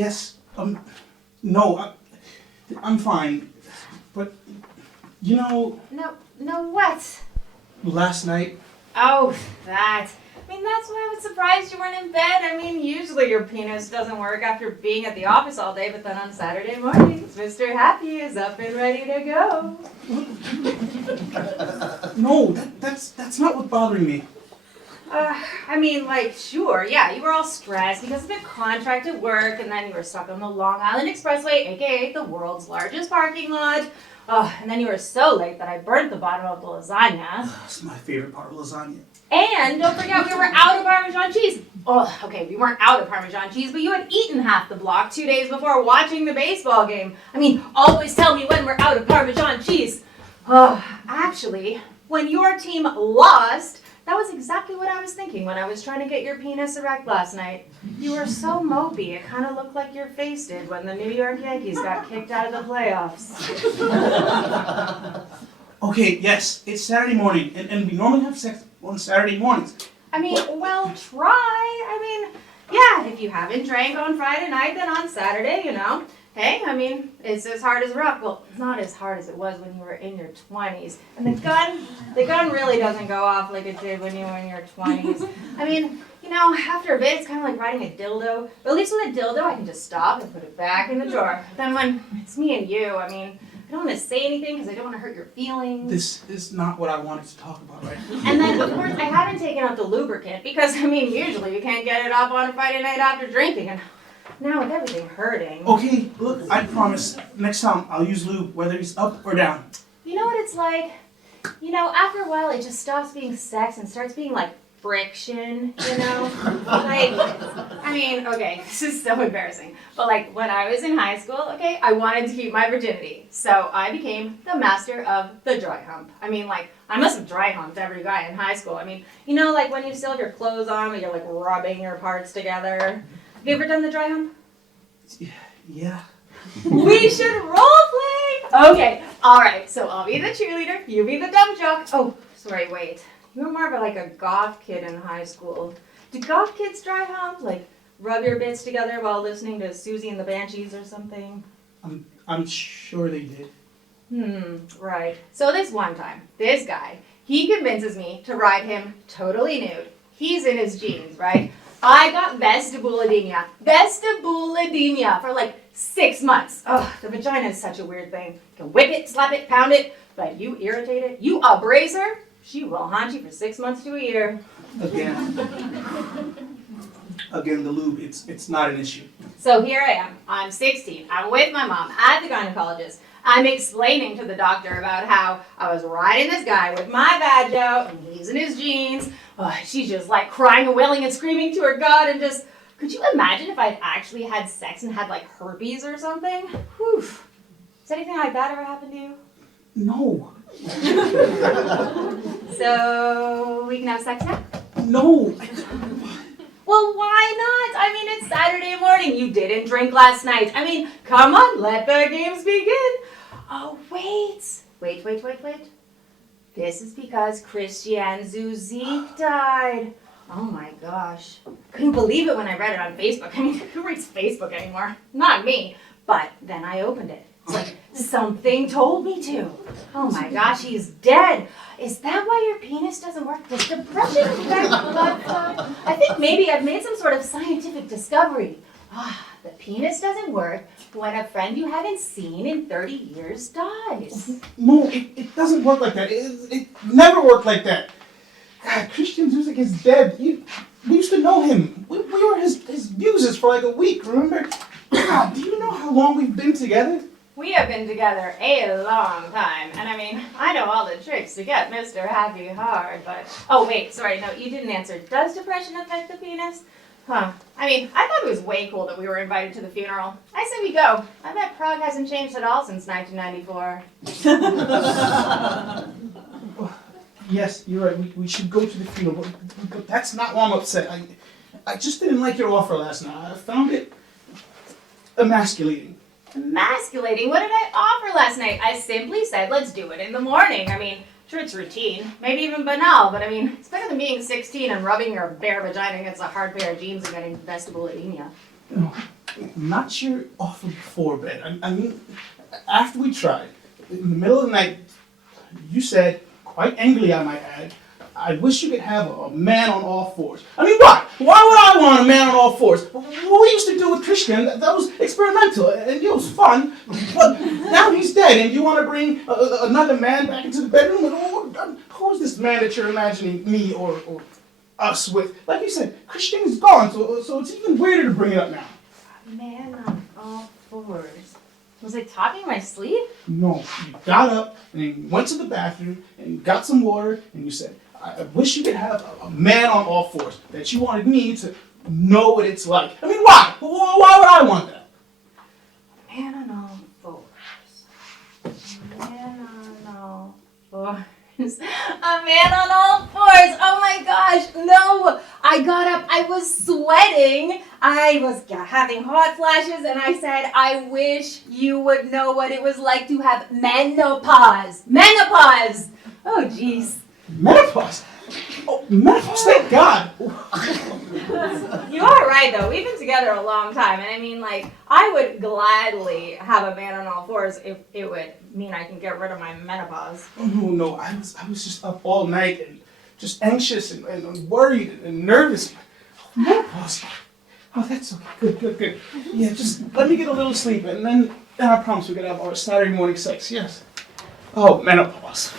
Yes, no, I'm fine. But, you know... No what? Last night... Oh, that. I mean, that's why I was surprised you weren't in bed. I mean, usually your penis doesn't work after being at the office all day, but then on Saturday mornings, Mr. Happy is up and ready to go. No, that's not what's bothering me. I mean, like, sure, yeah, you were all stressed because of the contract at work, and then you were stuck on the Long Island Expressway, aka the world's largest parking lot. Oh, and then you were so late that I burnt the bottom of the lasagna. That's my favorite part of lasagna. And don't forget, we were out of Parmesan cheese. Oh, okay, we weren't out of Parmesan cheese, but you had eaten half the block 2 days before watching the baseball game. I mean, always tell me when we're out of Parmesan cheese. Oh, actually, when your team lost, that was exactly what I was thinking when I was trying to get your penis erect last night. You were so mopey, it kind of looked like your face did when the New York Yankees got kicked out of the playoffs. Okay, yes, it's Saturday morning, and we normally have sex on Saturday mornings. I mean, well, try. I mean, yeah, if you haven't drank on Friday night, then on Saturday, you know. Hey, I mean, it's as hard as rock. Well, it's not as hard as it was when you were in your 20s. And the gun really doesn't go off like it did when you were in your 20s. I mean, you know, after a bit, it's kind of like riding a dildo. But at least with a dildo, I can just stop and put it back in the drawer. Then when it's me and you, I mean, I don't want to say anything because I don't want to hurt your feelings. This is not what I wanted to talk about right now. And then, of course, I haven't taken out the lubricant because, I mean, usually you can't get it off on a Friday night after drinking. And now with everything hurting. Okay, look, I promise, next time I'll use lube, whether it's up or down. You know what it's like? You know, after a while, it just stops being sex and starts being like friction, you know? Like, I mean, okay, this is so embarrassing. But like, when I was in high school, okay, I wanted to keep my virginity. So I became the master of the dry hump. I mean, like, I must have dry humped every guy in high school. I mean, you know, like when you still have your clothes on, but you're like rubbing your parts together. Have you ever done the dry hump? Yeah. We should role play! Okay, alright, so I'll be the cheerleader, you be the dumb jock. Oh, sorry, wait. You were more of like a goth kid in high school. Did goth kids dry hump? Like, rub your bits together while listening to Susie and the Banshees or something? I'm sure they did. Right. So this one time, this guy, he convinces me to ride him totally nude. He's in his jeans, right? I got vestibulodynia for like 6 months. Ugh, the vagina is such a weird thing. You can whip it, slap it, pound it, but you irritate it, you abrase her, she will haunt you for 6 months to a year. Again, the lube, it's not an issue. So here I am, I'm 16, I'm with my mom at the gynecologist. I'm explaining to the doctor about how I was riding this guy with my badge out, and he's in his jeans. Oh, she's just like crying and wailing and screaming to her God, and just, could you imagine if I'd actually had sex and had like herpes or something? Whew. Has anything like that ever happened to you? No. So, we can have sex now? No. Well, why not? I mean, it's Saturday morning. You didn't drink last night. I mean, come on, let the games begin. Oh, wait. This is because Christian Zuzik died. Oh my gosh. Couldn't believe it when I read it on Facebook. I mean, who reads Facebook anymore? Not me. But then I opened it. It's like, something told me to. Oh my gosh, he's dead. Is that why your penis doesn't work? Does depression affect blood flow? I think maybe I've made some sort of scientific discovery. The penis doesn't work when a friend you haven't seen in 30 years dies. No, it doesn't work like that. It never worked like that. God, Christian Zuzik is dead. We used to know him. We were his muses for like a week, remember? God, do you know how long we've been together? We have been together a long time, and I mean, I know all the tricks to get Mr. Happy hard, but... Oh, wait, sorry, no, you didn't answer. Does depression affect the penis? Huh. I mean, I thought it was way cool that we were invited to the funeral. I say we go. I bet Prague hasn't changed at all since 1994. Yes, you're right. We should go to the funeral, but that's not why I'm upset. I just didn't like your offer last night. I found it emasculating. Emasculating? What did I offer last night? I simply said, let's do it in the morning. I mean, sure, it's routine, maybe even banal, but I mean, it's better than being 16 and rubbing your bare vagina against a hard pair of jeans and getting vestibulodynia. No, Not your offer before bed. I mean, after we tried, in the middle of the night, you said, quite angrily I might add, I wish you could have a man on all fours. I mean, why? Why would I want a man on all fours? What we used to do with Christian, that was experimental, and it was fun, but now he's dead, and you want to bring another man back into the bedroom? Who is this man that you're imagining me or us with? Like you said, Christian is gone, so it's even weirder to bring it up now. A man on all fours. Was I talking in my sleep? No, you got up, and you went to the bathroom, and you got some water, and you said, I wish you could have a man on all fours, that you wanted me to know what it's like. I mean, why? Why would I want that? Man on all fours. Man on all fours. A man on all fours. Oh my gosh, no. I got up, I was sweating. I was having hot flashes, and I said, I wish you would know what it was like to have menopause. Menopause. Oh, jeez. Menopause? Oh, menopause, thank God. You are right, though. We've been together a long time, and I mean, like, I would gladly have a man on all fours if it would mean I can get rid of my menopause. Oh, no, I was just up all night and just anxious and worried and nervous. Menopause? Oh, that's okay. Good. Yeah, just let me get a little sleep, and then I promise we're going to have our Saturday morning sex, yes. Oh, menopause.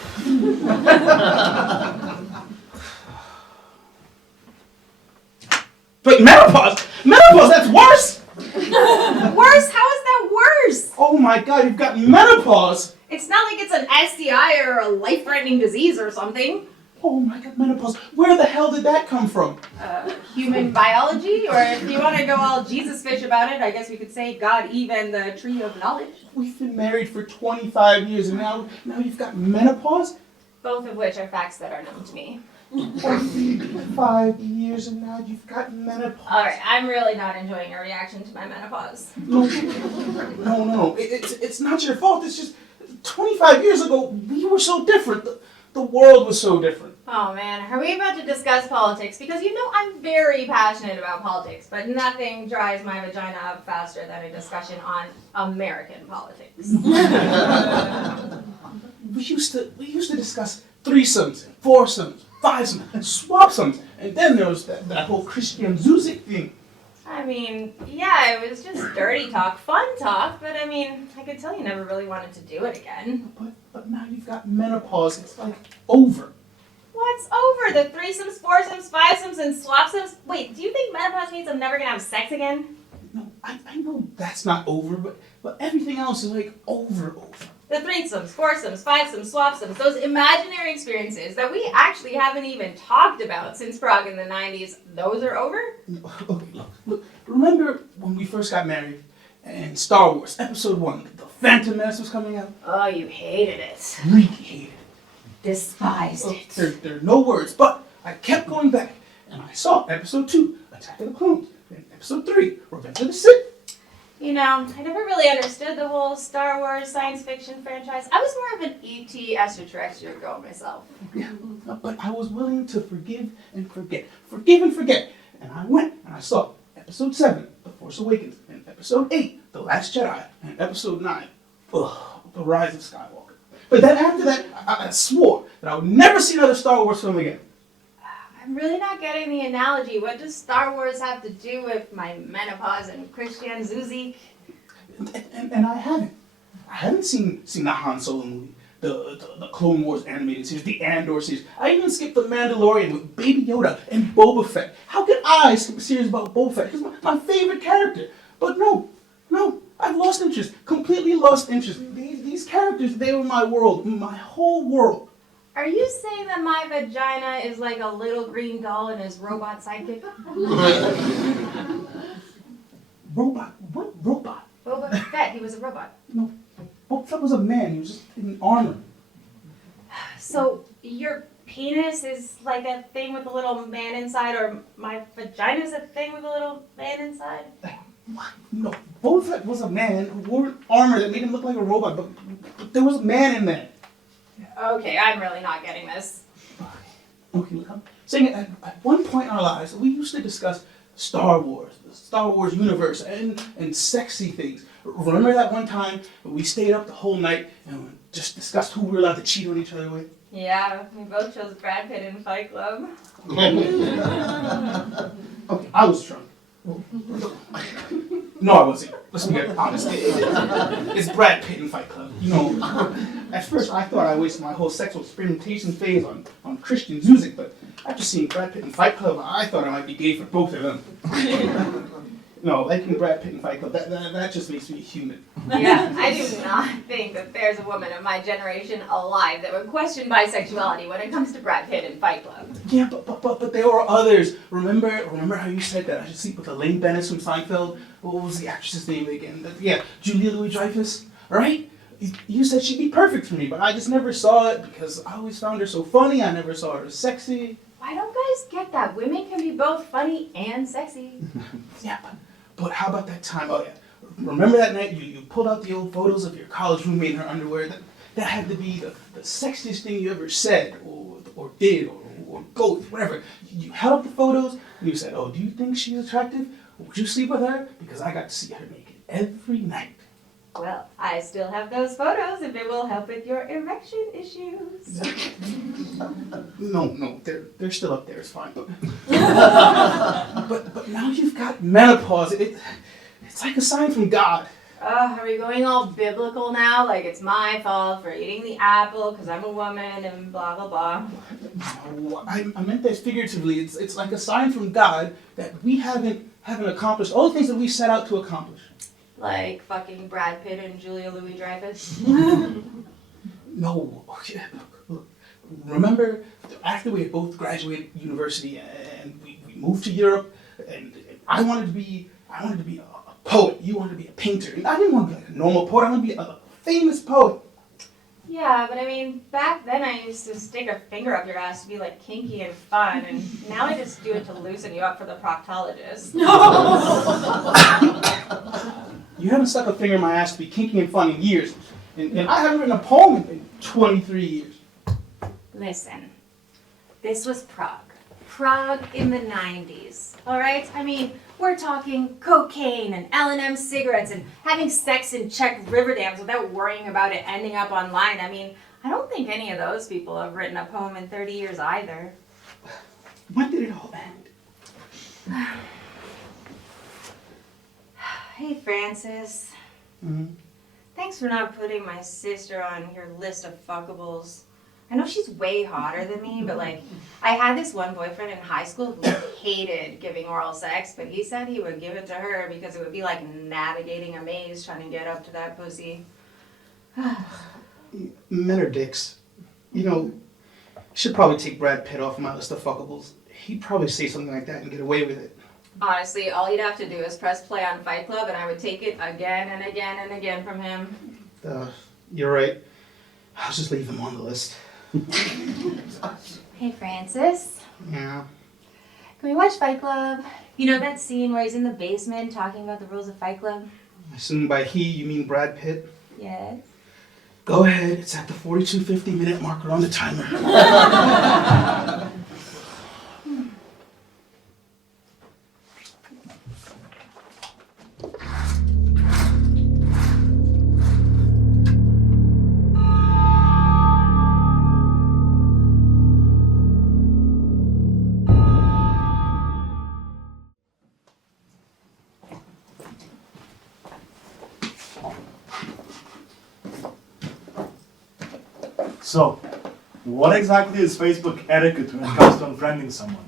But menopause? Menopause, that's worse! Worse? How is that worse? Oh my God, you've got menopause! It's not like it's an STI or a life-threatening disease or something. Oh my God, menopause. Where the hell did that come from? Human biology? Or if you want to go all Jesus fish about it, I guess we could say God, Eve, and the tree of knowledge. We've been married for 25 years and now you've got menopause? Both of which are facts that are known to me. 25 years and now you've got menopause. Alright, I'm really not enjoying your reaction to my menopause. No. It's not your fault. It's just 25 years ago, we were so different. The world was so different. Oh man, are we about to discuss politics? Because you know I'm very passionate about politics, but nothing dries my vagina up faster than a discussion on American politics. We used to discuss threesomes, foursomes, fivesomes, and swapsomes, and then there was that whole Christian Zuzik thing. I mean, yeah, it was just dirty talk, fun talk, but I mean, I could tell you never really wanted to do it again. But now you've got menopause. It's like over. What's over? The threesomes, foursomes, fivesomes, and swapsomes? Wait, do you think menopause means I'm never gonna have sex again? No, I know that's not over, but everything else is like over. The threesomes, foursomes, fivesomes, swapsomes, those imaginary experiences that we actually haven't even talked about since Prague in the 90s, those are over? Okay, look. Remember when we first got married and Star Wars Episode 1, The Phantom Menace was coming out? Oh, you hated it. Really hated it. Despised it. There are no words, but I kept going back and I saw Episode 2, Attack of the Clones, and Episode 3, Revenge of the Sith. You know, I never really understood the whole Star Wars science fiction franchise. I was more of an E.T. extraterrestrial girl myself. Yeah, but I was willing to forgive and forget. Forgive and forget. And I went and I saw Episode 7, The Force Awakens, and Episode 8, The Last Jedi, and Episode 9, The Rise of Skywalker. But then after that, I swore that I would never see another Star Wars film again. I'm really not getting the analogy. What does Star Wars have to do with my menopause and Christian Zuzik? And I haven't. I haven't seen the Han Solo movie, the Clone Wars animated series, the Andor series. I even skipped The Mandalorian with Baby Yoda and Boba Fett. How could I skip a series about Boba Fett? He's my favorite character. But no, I've lost interest. Completely lost interest. These characters, they were my world, my whole world. Are you saying that my vagina is like a little green doll and his robot sidekick? Robot? What robot? Boba Fett, he was a robot. No, Boba Fett was a man. He was just in armor. So your penis is like a thing with a little man inside, or my vagina is a thing with a little man inside? What? No, Boba Fett was a man who wore armor that made him look like a robot, but there was a man in there. Okay, I'm really not getting this. Okay, look, I'm saying at one point in our lives, we used to discuss Star Wars, Star Wars universe and sexy things. Remember that one time we stayed up the whole night and just discussed who we were allowed to cheat on each other with? Yeah, we both chose Brad Pitt in Fight Club. Okay, I was drunk. No, I wasn't. Let's be honest. It's Brad Pitt in Fight Club. You know, at first I thought I wasted my whole sexual experimentation phase on Christian music, but after seeing Brad Pitt in Fight Club, I thought I might be gay for both of them. No, liking Brad Pitt in Fight Club, that just makes me human. Yeah, I do not think that there's a woman of my generation alive that would question bisexuality when it comes to Brad Pitt in Fight Club. Yeah, but there were others. Remember how you said that I should sleep with Elaine Bennis from Seinfeld? What was the actress's name again? Yeah, Julia Louis-Dreyfus, right? You said she'd be perfect for me, but I just never saw it because I always found her so funny. I never saw her as sexy. Why don't guys get that? Women can be both funny and sexy. Yeah, but how about that time? Oh yeah, remember that night you pulled out the old photos of your college roommate in her underwear? That had to be the sexiest thing you ever said or did or go whatever. You held up the photos and you said, "Oh, do you think she's attractive? Would you sleep with her? Because I got to see her naked every night." Well, I still have those photos if it will help with your erection issues. No, they're still up there. It's fine. But now you've got menopause. It's like a sign from God. Are we going all biblical now? Like it's my fault for eating the apple because I'm a woman and blah, blah, blah. No, I meant that figuratively. It's like a sign from God that we haven't accomplished all the things that we set out to accomplish. Like fucking Brad Pitt and Julia Louis-Dreyfus? No. Look, remember after we had both graduated university and we moved to Europe and I wanted to be a poet. You wanted to be a painter. And I didn't want to be like a normal poet. I wanted to be a famous poet. Yeah, but I mean, back then I used to stick a finger up your ass to be like kinky and fun, and now I just do it to loosen you up for the proctologist. You haven't stuck a finger in my ass to be kinky and fun in years. And I haven't written a poem in 23 years. Listen, this was Prague. Prague in the 90s, all right? I mean, we're talking cocaine and L&M cigarettes and having sex in Czech river dams without worrying about it ending up online. I mean, I don't think any of those people have written a poem in 30 years either. When did it all end? Hey, Francis. Mm-hmm. Thanks for not putting my sister on your list of fuckables. I know she's way hotter than me, but like, I had this one boyfriend in high school who hated giving oral sex, but he said he would give it to her because it would be like navigating a maze trying to get up to that pussy. Men are dicks. You know, should probably take Brad Pitt off my list of fuckables. He'd probably say something like that and get away with it. Honestly, all you'd have to do is press play on Fight Club and I would take it again and again and again from him. You're right. I'll just leave him on the list. Hey, Francis. Yeah. Can we watch Fight Club? You know that scene where he's in the basement talking about the rules of Fight Club? I assume by he you mean Brad Pitt? Yes. Go ahead. It's at the 42:50-minute marker on the timer. So, what exactly is Facebook etiquette when it comes to unfriending someone?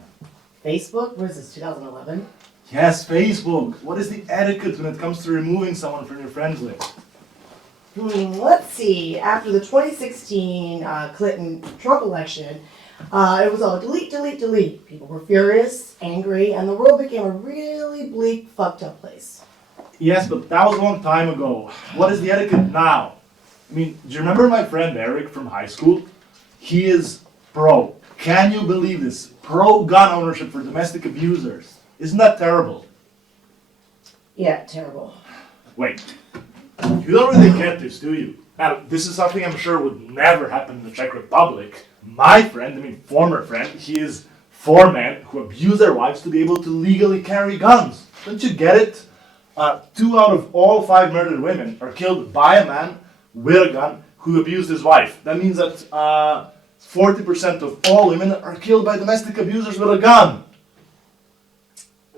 Facebook? What is this, 2011? Yes, Facebook. What is the etiquette when it comes to removing someone from your friends list? Let's see. After the 2016 Clinton-Trump election, it was all delete, delete, delete. People were furious, angry, and the world became a really bleak, fucked up place. Yes, but that was a long time ago. What is the etiquette now? I mean, do you remember my friend Eric from high school? He is pro. Can you believe this? Pro gun ownership for domestic abusers. Isn't that terrible? Yeah, terrible. Wait, you don't really get this, do you? Now, this is something I'm sure would never happen in the Czech Republic. My friend, former friend, he is for men who abuse their wives to be able to legally carry guns. Don't you get it? 2 out of all 5 murdered women are killed by a man with a gun who abused his wife. That means that 40% of all women are killed by domestic abusers with a gun.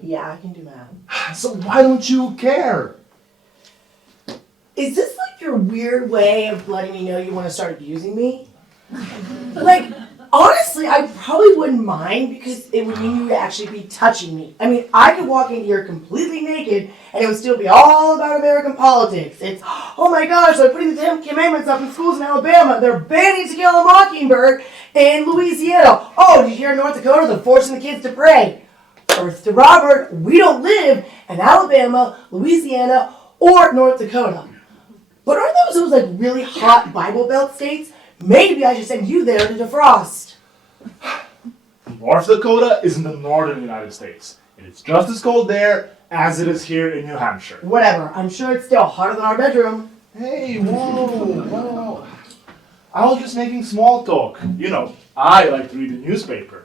Yeah, I can do math. So why don't you care? Is this like your weird way of letting me know you want to start abusing me? Like, honestly, I probably wouldn't mind because it would mean you would actually be touching me. I mean, I could walk in here completely naked and it would still be all about American politics. It's, oh my gosh, they're putting the 10 Commandments up in schools in Alabama. They're banning To Kill a Mockingbird in Louisiana. Oh, did you hear in North Dakota they're forcing the kids to pray? Earth to Robert, we don't live in Alabama, Louisiana, or North Dakota. But aren't those like really hot Bible Belt states? Maybe I should send you there to defrost. North Dakota is in the northern United States. And it's just as cold there as it is here in New Hampshire. Whatever, I'm sure it's still hotter than our bedroom. Hey, whoa. I was just making small talk. You know, I like to read the newspaper.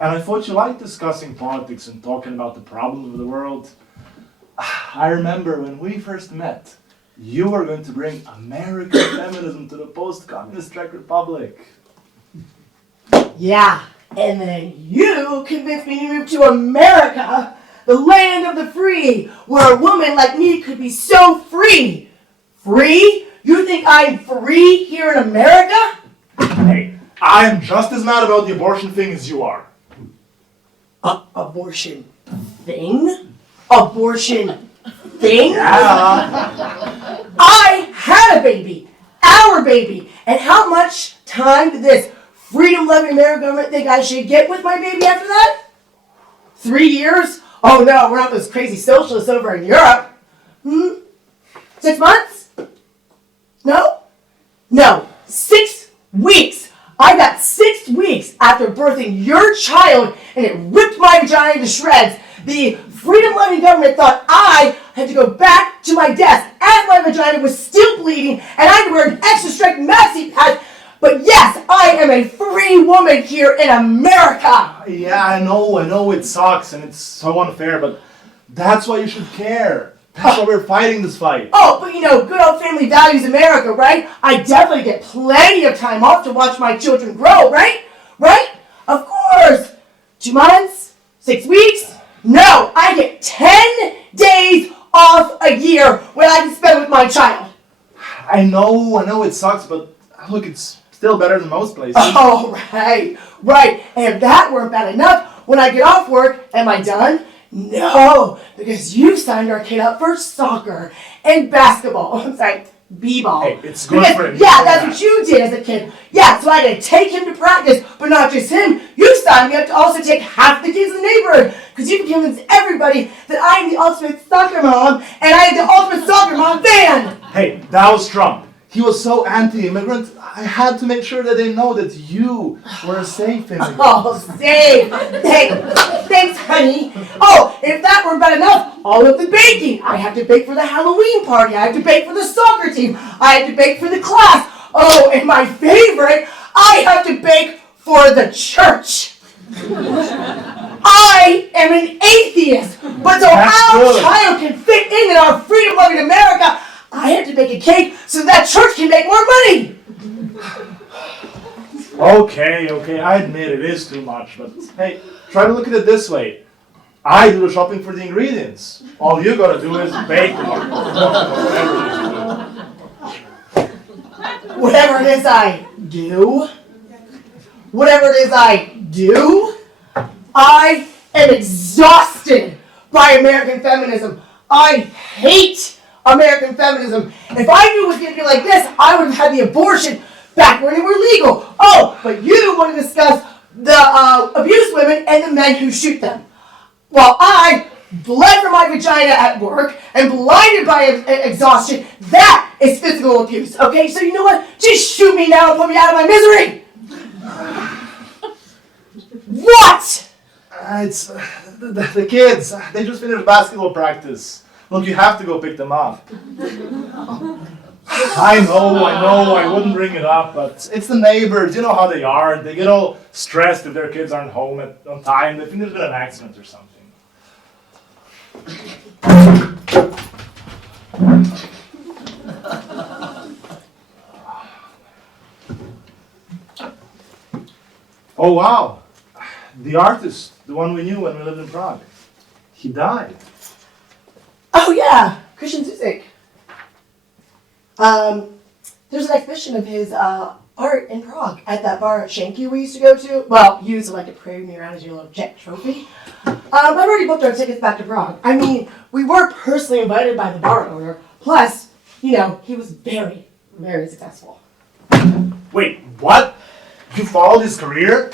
And I thought you liked discussing politics and talking about the problems of the world. I remember when we first met, you were going to bring American feminism to the post-communist Czech Republic. Yeah, and then you convinced me to move to America, the land of the free, where a woman like me could be so free. Free? You think I'm free here in America? Hey, I am just as mad about the abortion thing as you are. Abortion thing? Abortion thing? Yeah. I had a baby, our baby, and how much time did this freedom-loving American government think I should get with my baby after that? 3 years? Oh no, we're not those crazy socialists over in Europe. 6 months? No? No, 6 weeks. I got 6 weeks after birthing your child and it ripped my vagina to shreds. The freedom-loving government thought I had to go back to my desk as my vagina was still bleeding and I had to wear an extra strength maxi pad. But yes, I am a free woman here in America. Yeah, I know it sucks and it's so unfair, but that's why you should care. That's why we're fighting this fight. Oh, but you know, good old family values America, right? I definitely get plenty of time off to watch my children grow, right? Right? Of course. 2 months? 6 weeks? No, I get 10 days off a year when I can spend with my child. I know it sucks, but look, it's still better than most places. Oh, right. And if that weren't bad enough, when I get off work, am I done? No, because you signed our kid up for soccer and basketball. I'm sorry, b-ball. Hey, it's good for him. Yeah, that's what you did as a kid. Yeah, so I had to take him to practice, but not just him. You signed me up to also take half the kids in the neighborhood, because you can convince everybody that I am the ultimate soccer mom, and I am the ultimate soccer mom fan. Hey, that was Trump. He was so anti-immigrant, I had to make sure that they know that you were a safe immigrant. Oh, safe. Thanks, honey. Oh, if that weren't bad enough, all of the baking. I have to bake for the Halloween party. I have to bake for the soccer team. I have to bake for the class. Oh, and my favorite, I have to bake for the church. I am an atheist, but so our child can fit in our freedom-loving America, I have to bake a cake so that church can make more money. Okay, I admit it is too much, but hey, try to look at it this way. I do the shopping for the ingredients. All you gotta do is bake them. Whatever it is I do, I am exhausted by American feminism. I hate American feminism. If I knew it was going to be like this, I would have had the abortion back when they were legal. Oh, but you want to discuss the abused women and the men who shoot them. While I bled from my vagina at work and blinded by exhaustion, that is physical abuse. Okay, so you know what? Just shoot me now and put me out of my misery. What? It's the kids. They just finished basketball practice. Look, you have to go pick them up. I know, I wouldn't bring it up, but it's the neighbors, you know how they are. They get all stressed if their kids aren't home on time. They think there's been an accident or something. Oh wow, the artist, the one we knew when we lived in Prague, he died. Oh yeah, Christian Zuzek. There's an exhibition of his art in Prague at that bar at Shanky we used to go to. Well, you used to like to parade me around as your little Czech trophy. I've already booked our tickets back to Prague. I mean, we were personally invited by the bar owner. Plus, you know, he was very, very successful. Wait, what? You followed his career?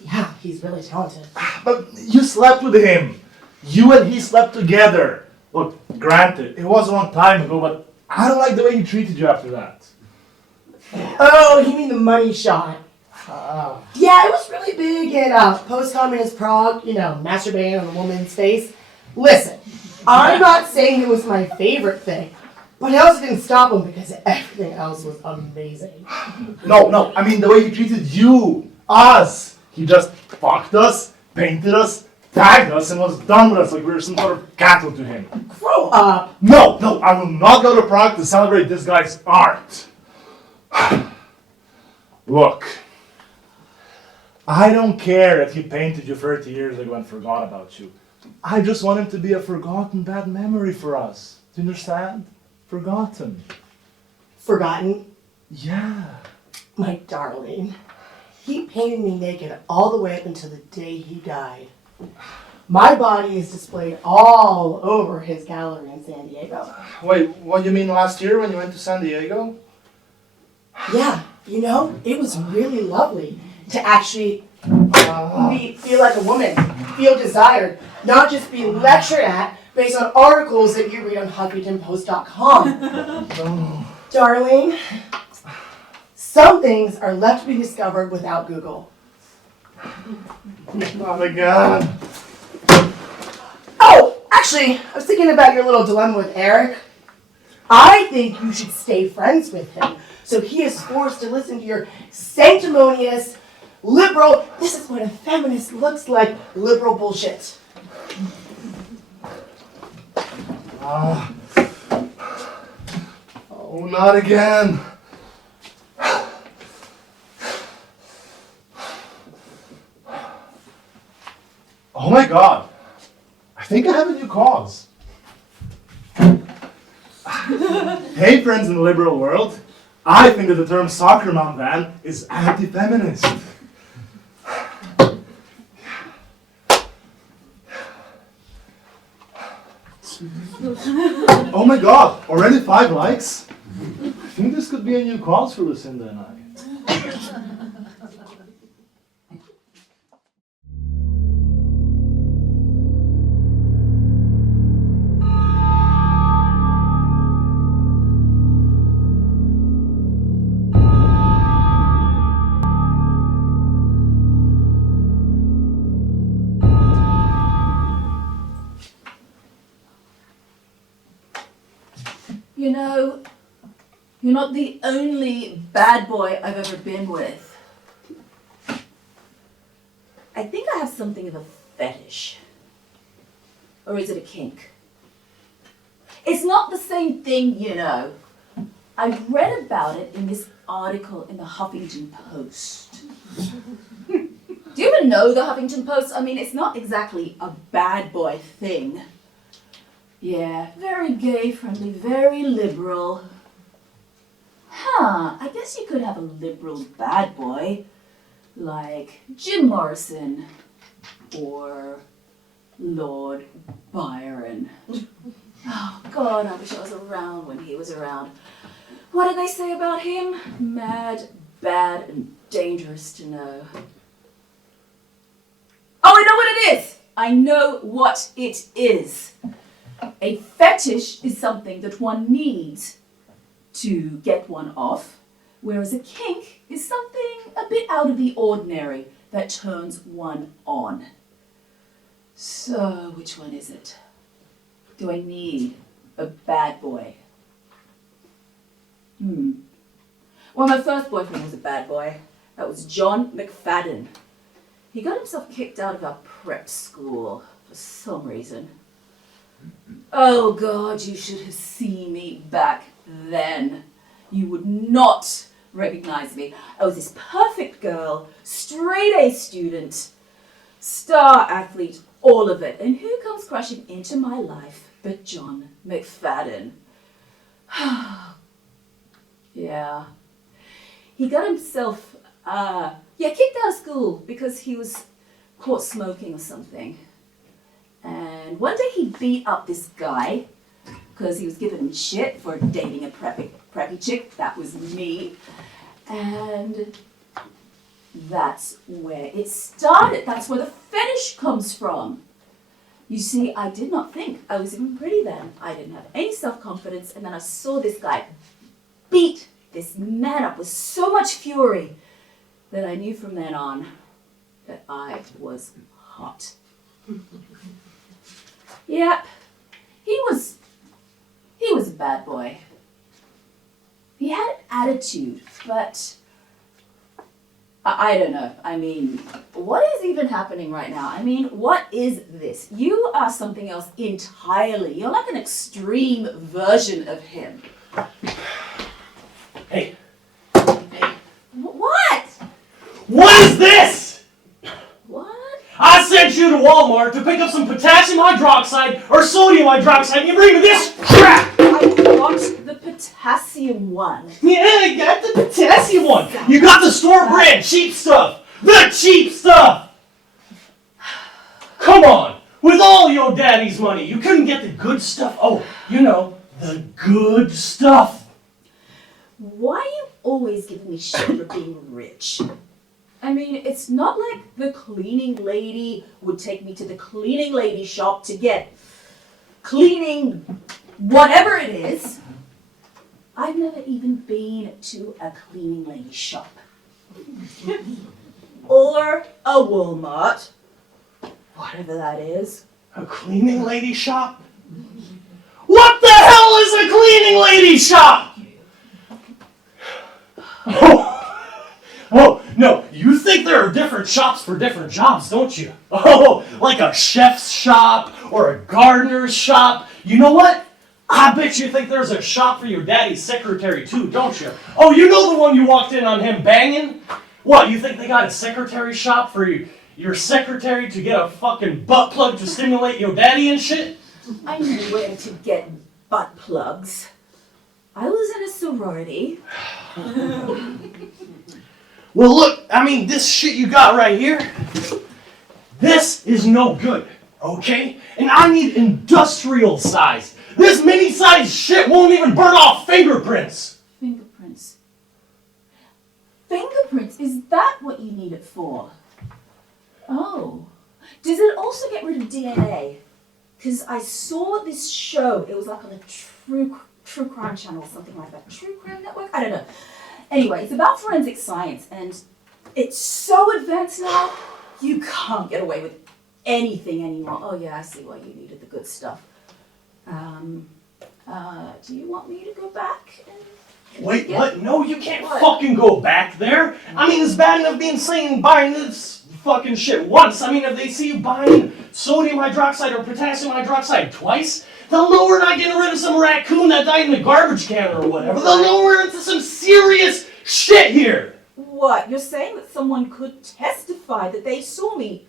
Yeah, he's really talented. But you slept with him. You and he slept together. Look, granted, it was a long time ago, but I don't like the way he treated you after that. Oh, you mean the money shot? Yeah, it was really big in post-communist Prague, you know, masturbating on a woman's face. Listen, I'm not saying it was my favorite thing, but I also didn't stop him because everything else was amazing. No, I mean the way he treated you, us. He just fucked us, painted us, tagged us, and was done with us like we were some sort of cattle to him. Grow up! No, I will not go to Prague to celebrate this guy's art. Look, I don't care if he painted you 30 years ago and forgot about you. I just want him to be a forgotten bad memory for us. Do you understand? Forgotten. Forgotten? Yeah. My darling. He painted me naked all the way up until the day he died. My body is displayed all over his gallery in San Diego. Wait, what do you mean last year when you went to San Diego? Yeah, you know, it was really lovely to actually feel like a woman, feel desired, not just be lectured at based on articles that you read on HuffingtonPost.com. Darling, some things are left to be discovered without Google. Oh my God. Oh, actually, I was thinking about your little dilemma with Eric. I think you should stay friends with him so he is forced to listen to your sanctimonious, liberal, this is what a feminist looks like, liberal bullshit. Oh, not again. Oh my God. I think I have a new cause. Hey, friends in the liberal world. I think that the term soccer mom van is anti-feminist. Oh my God, already 5 likes? I think this could be a new cause for Lucinda and I. You know, you're not the only bad boy I've ever been with. I think I have something of a fetish. Or is it a kink? It's not the same thing, you know. I read about it in this article in the Huffington Post. Do you even know the Huffington Post? I mean, it's not exactly a bad boy thing. Yeah, very gay friendly, very liberal. I guess you could have a liberal bad boy, like Jim Morrison, or Lord Byron. Oh God, I wish I was around when he was around. What did they say about him? Mad, bad, and dangerous to know. Oh, I know what it is! I know what it is. A fetish is something that one needs to get one off, whereas a kink is something a bit out of the ordinary that turns one on. So, which one is it? Do I need a bad boy? Well, my first boyfriend was a bad boy. That was John McFadden. He got himself kicked out of our prep school for some reason. Oh God, you should have seen me back then. You would not recognize me. I was this perfect girl, straight A student, star athlete, all of it. And who comes crashing into my life but John McFadden? Yeah. He got himself, kicked out of school because he was caught smoking or something. And one day he beat up this guy because he was giving him shit for dating a preppy chick. That was me. And that's where it started. That's where the fetish comes from. You see, I did not think I was even pretty then. I didn't have any self-confidence. And then I saw this guy beat this man up with so much fury that I knew from then on that I was hot. Yep, he was a bad boy. He had an attitude, but I don't know. I mean, what is even happening right now? I mean, what is this? You are something else entirely. You're like an extreme version of him. Hey. What? What is this? What? I sent you to Walmart to pick up some potassium hydroxide or sodium hydroxide and you bring me this crap! I got the potassium one. Yeah, I got the potassium one. You got the store brand cheap stuff. The cheap stuff! Come on. With all your daddy's money, you couldn't get the good stuff. Oh, you know, the good stuff. Why are you always giving me shit for being rich? I mean, it's not like the cleaning lady would take me to the cleaning lady shop to get cleaning whatever it is. I've never even been to a cleaning lady shop. Or a Walmart. Whatever that is. A cleaning lady shop? What the hell is a cleaning lady shop? Oh, no, you think there are different shops for different jobs, don't you? Oh, like a chef's shop or a gardener's shop. You know what? I bet you think there's a shop for your daddy's secretary too, don't you? Oh, you know the one you walked in on him banging? What, you think they got a secretary shop for your secretary to get a fucking butt plug to stimulate your daddy and shit? I knew where to get butt plugs. I was in a sorority. Well, look, I mean, this shit you got right here, this is no good, okay? And I need industrial size. This mini-sized shit won't even burn off fingerprints. Fingerprints. Fingerprints? Is that what you need it for? Oh. Does it also get rid of DNA? Because I saw this show. It was like on a true crime channel, something like that. True Crime Network? I don't know. Anyway, it's about forensic science, and it's so advanced now, you can't get away with anything anymore. Oh yeah, I see why you needed the good stuff. Do you want me to go back and Wait, Yeah. what? No, you can't What? fucking go back there. I mean, it's bad enough being seen buying this fucking shit once. I mean, if they see you buying sodium hydroxide or potassium hydroxide twice, they'll know we're not getting rid of some raccoon that died in the garbage can or whatever. They'll know we're into some serious shit here. What? You're saying that someone could testify that they saw me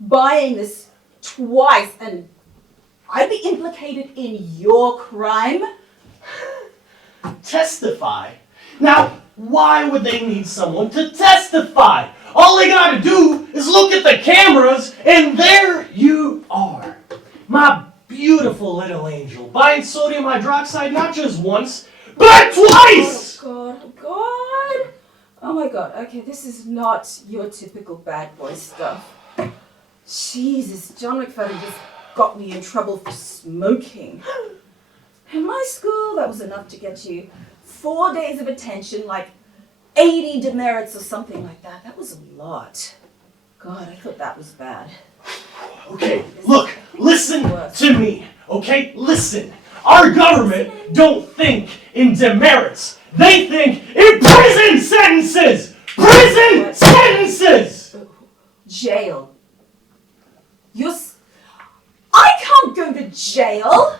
buying this twice and I'd be implicated in your crime? Testify? Now, why would they need someone to testify? All they gotta do is look at the cameras and there you are. My beautiful little angel, buying sodium hydroxide not just once, but twice! Oh God. Oh my God. Okay, this is not your typical bad boy stuff. Jesus, John McFadden just got me in trouble for smoking. In my school, that was enough to get you 4 days of attention, like 80 demerits or something like that. That was a lot. God, I thought that was bad. Okay, look, listen to me, okay? Listen. Our government don't think in demerits. They think in prison sentences! Prison sentences! Jail. I can't go to jail.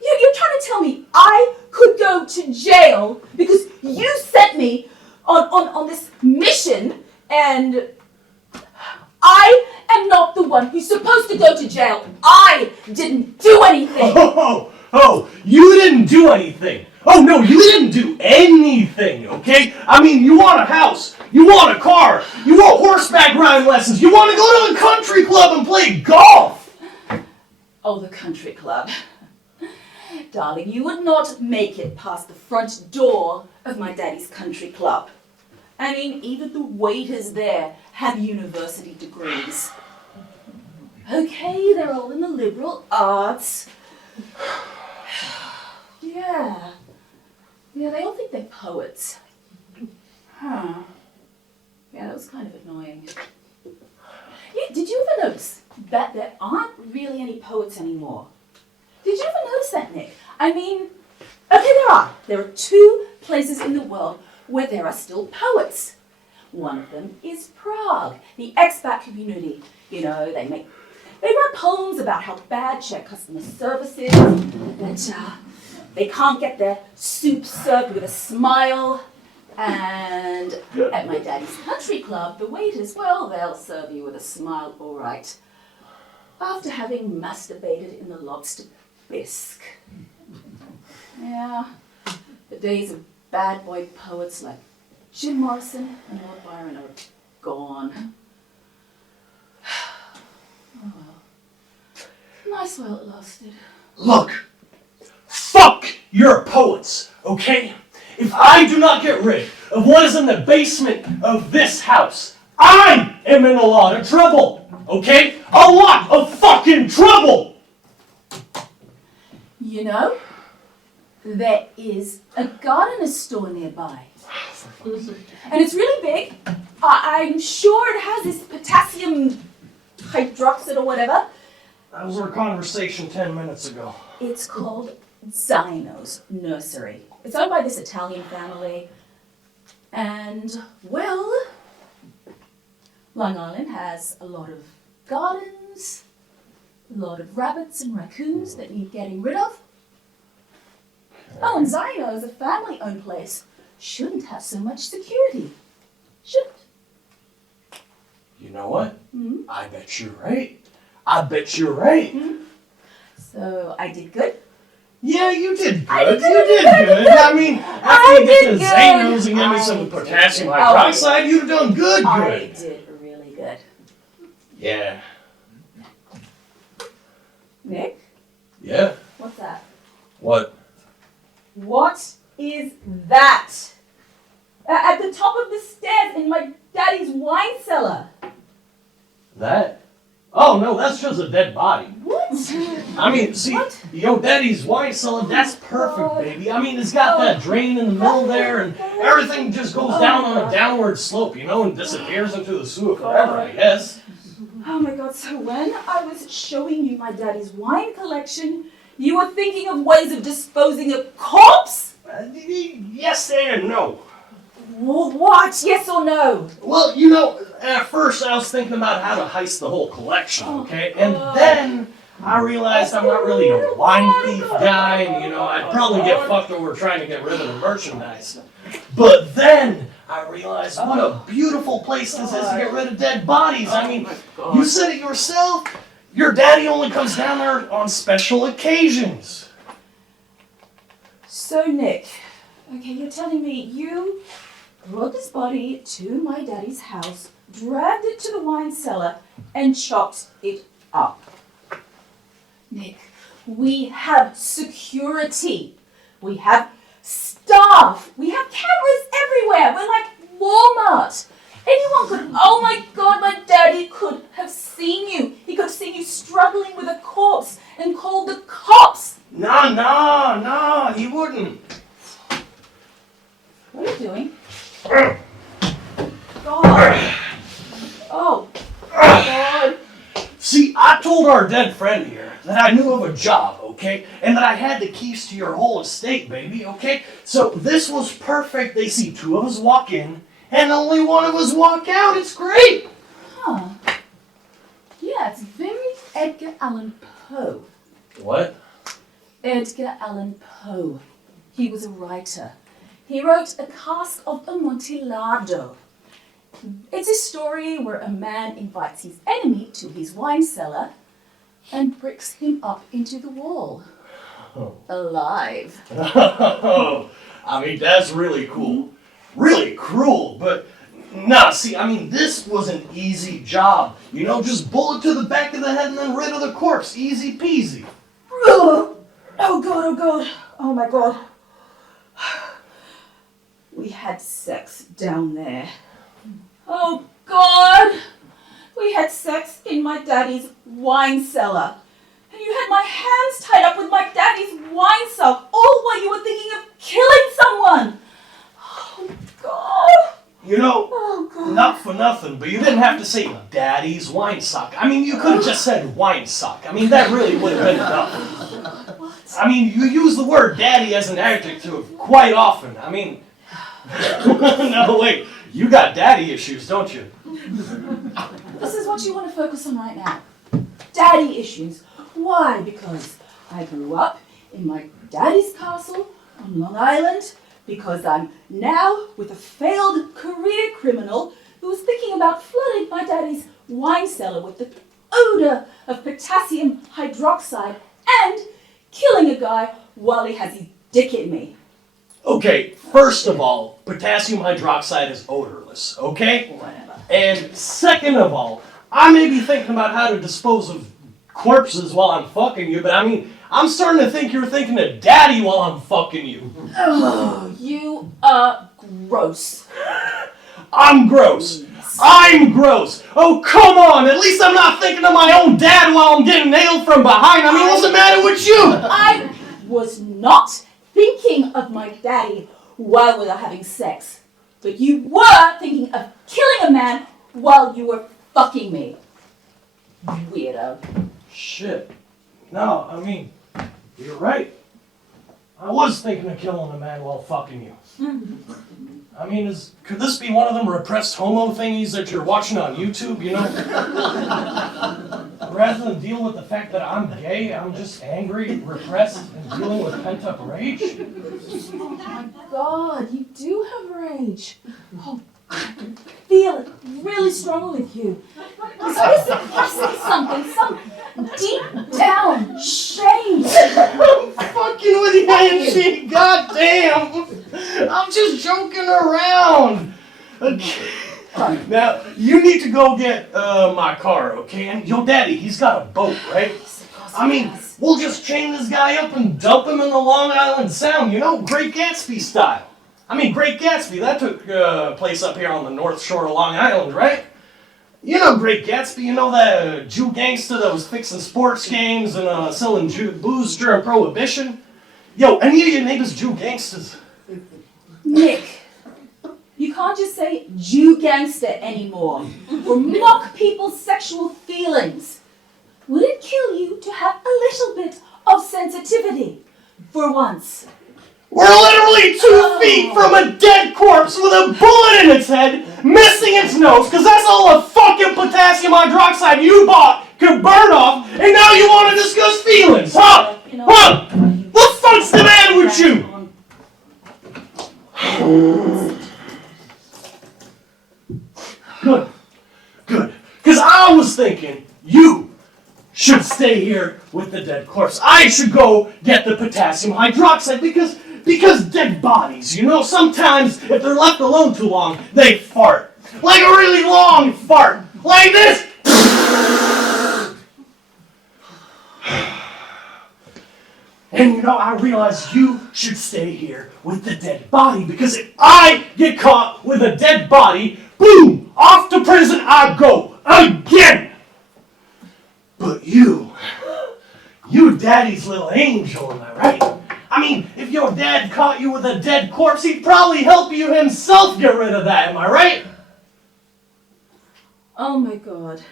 You're trying to tell me I could go to jail because you sent me on this mission and I am not the one who's supposed to go to jail. I didn't do anything. Oh, you didn't do anything. Oh no, you didn't do anything, okay? I mean, you want a house, you want a car, you want horseback riding lessons, you want to go to the country club and play golf. Oh, the country club. Darling, you would not make it past the front door of my daddy's country club. I mean, even the waiters there have university degrees. Okay, they're all in the liberal arts. Yeah, they all think they're poets. Huh. Yeah, that was kind of annoying. Yeah, did you ever notice that there aren't really any poets anymore? Did you ever notice that, Nick? I mean, okay, there are. There are 2 places in the world where there are still poets. One of them is Prague, the expat community. You know, they write poems about how bad Czech customer service is, that they can't get their soup served with a smile. And at my daddy's country club, the waiters, well, they'll serve you with a smile, all right, after having masturbated in the lobster bisque. Yeah, the days of bad boy poets like Jim Morrison and Lord Byron are gone. Oh well. Nice while it lasted. Look, fuck your poets, okay? If I do not get rid of what is in the basement of this house, I am in a lot of trouble, okay? A lot of fucking trouble! You know, there is a gardener's store nearby. And it's really big. I'm sure it has this potassium hydroxide or whatever. That was our conversation 10 minutes ago. It's called Zino's Nursery. It's owned by this Italian family. And, well, Long Island has a lot of gardens, a lot of rabbits and raccoons that need getting rid of. Oh, and Zino's, a family-owned place, shouldn't have so much security. Shouldn't. You know what? Mm-hmm. I bet you're right. I bet you're right. Mm-hmm. So, I did good. Yeah, you did good. I did good, You did I did good. good. I mean, after I you get did the good. Zanos and give me I some did potassium good. hydroxide, you'd have done good. I did really good. Yeah. Nick, Yeah. what's that? What? What is that? At the top of the stairs in my daddy's wine cellar. That? Oh, no, that's just a dead body. What? I mean, see, What? yo, Daddy's wine cellar, that's perfect, baby. I mean, it's got that drain in the middle there, and everything just goes down on a downward slope, you know, and disappears into the sewer forever, I guess. Oh my god, so when I was showing you my daddy's wine collection, you were thinking of ways of disposing of corpse? Yes and no. What? Yes or no? Well, you know, at first I was thinking about how to heist the whole collection, okay? And then I realized I'm not really a wine thief guy, and, you know, I'd probably get fucked over trying to get rid of the merchandise. But then I realized what a beautiful place this is to get rid of dead bodies. I mean, you said it yourself. Your daddy only comes down there on special occasions. So Nick, okay, you're telling me you brought this body to my daddy's house, dragged it to the wine cellar, and chopped it up. Nick, we have security. We have staff. We have cameras everywhere. We're like Walmart. Anyone could, oh my god, my daddy could have seen you. He could have seen you struggling with a corpse and called the cops. Nah, he wouldn't. What are you doing? God. Oh, God. See, I told our dead friend here that I knew of a job, okay? And that I had the keys to your whole estate, baby, okay? So this was perfect. They see two of us walk in, and only one of us walk out. It's great. Huh. Yeah, it's very Edgar Allan Poe. What? Edgar Allan Poe. He was a writer. He wrote A Cask of Amontillado. It's a story where a man invites his enemy to his wine cellar and bricks him up into the wall. Oh. Alive. I mean, that's really cool. Really cruel, but nah, see, I mean, this was an easy job. You know, just bullet to the back of the head and then rid of the corpse. Easy peasy. Oh God, oh God, oh my God. We had sex down there. Oh God! We had sex in my daddy's wine cellar. And you had my hands tied up with my daddy's wine sock, all while you were thinking of killing someone. Oh God! You know, Oh God. not for nothing, but you didn't have to say daddy's wine sock. I mean, you could have just said wine sock. I mean, that really would have been enough. What? I mean, you use the word daddy as an adjective quite often. I mean, no, wait, you got daddy issues, don't you? This is what you want to focus on right now. Daddy issues. Why? Because I grew up in my daddy's castle on Long Island, because I'm now with a failed career criminal who's thinking about flooding my daddy's wine cellar with the odor of potassium hydroxide and killing a guy while he has his dick in me. Okay, first of all, potassium hydroxide is odorless, okay? Whatever. And second of all, I may be thinking about how to dispose of corpses while I'm fucking you, but I mean, I'm starting to think you're thinking of daddy while I'm fucking you. Oh, you are gross. I'm gross. I'm gross. Oh, come on. At least I'm not thinking of my own dad while I'm getting nailed from behind. I mean, what's the matter with you? I was not thinking of my daddy while we were having sex. But you were thinking of killing a man while you were fucking me. Weirdo. Shit. No, I mean, you're right. I was thinking of killing a man while fucking you. I mean, could this be one of them repressed homo thingies that you're watching on YouTube, you know? Rather than deal with the fact that I'm gay, I'm just angry, repressed, and dealing with pent-up rage? Oh my God, you do have rage. Oh, I can feel it really strongly with you. Is this suppressing something, some deep down shame? I'm fucking with you, Angie. Goddamn. I'm just joking around. Okay. Now, you need to go get my car, okay? And your daddy, he's got a boat, right? I mean, we'll just chain this guy up and dump him in the Long Island Sound, you know, Great Gatsby style. I mean, Great Gatsby, that took place up here on the North Shore of Long Island, right? You know Great Gatsby, you know that Jew gangster that was fixing sports games and selling booze during Prohibition? Yo, any of your neighbors Jew gangsters? Nick, you can't just say Jew gangster anymore or mock people's sexual feelings. Would it kill you to have a little bit of sensitivity for once? We're literally 2 feet from a dead corpse with a bullet in its head, missing its nose, because that's all the fucking potassium hydroxide you bought could burn off, and now you want to discuss feelings, huh? Huh? What the fuck's the matter with you? Good. Good. Because I was thinking you should stay here with the dead corpse. I should go get the potassium hydroxide because dead bodies, you know, sometimes if they're left alone too long, they fart. Like a really long fart. Like this. And you know, I realized you should stay here with the dead body because if I get caught with a dead body, boom, off to prison I go again. But you daddy's little angel, am I right? I mean, if your dad caught you with a dead corpse, he'd probably help you himself get rid of that, am I right? Oh my God.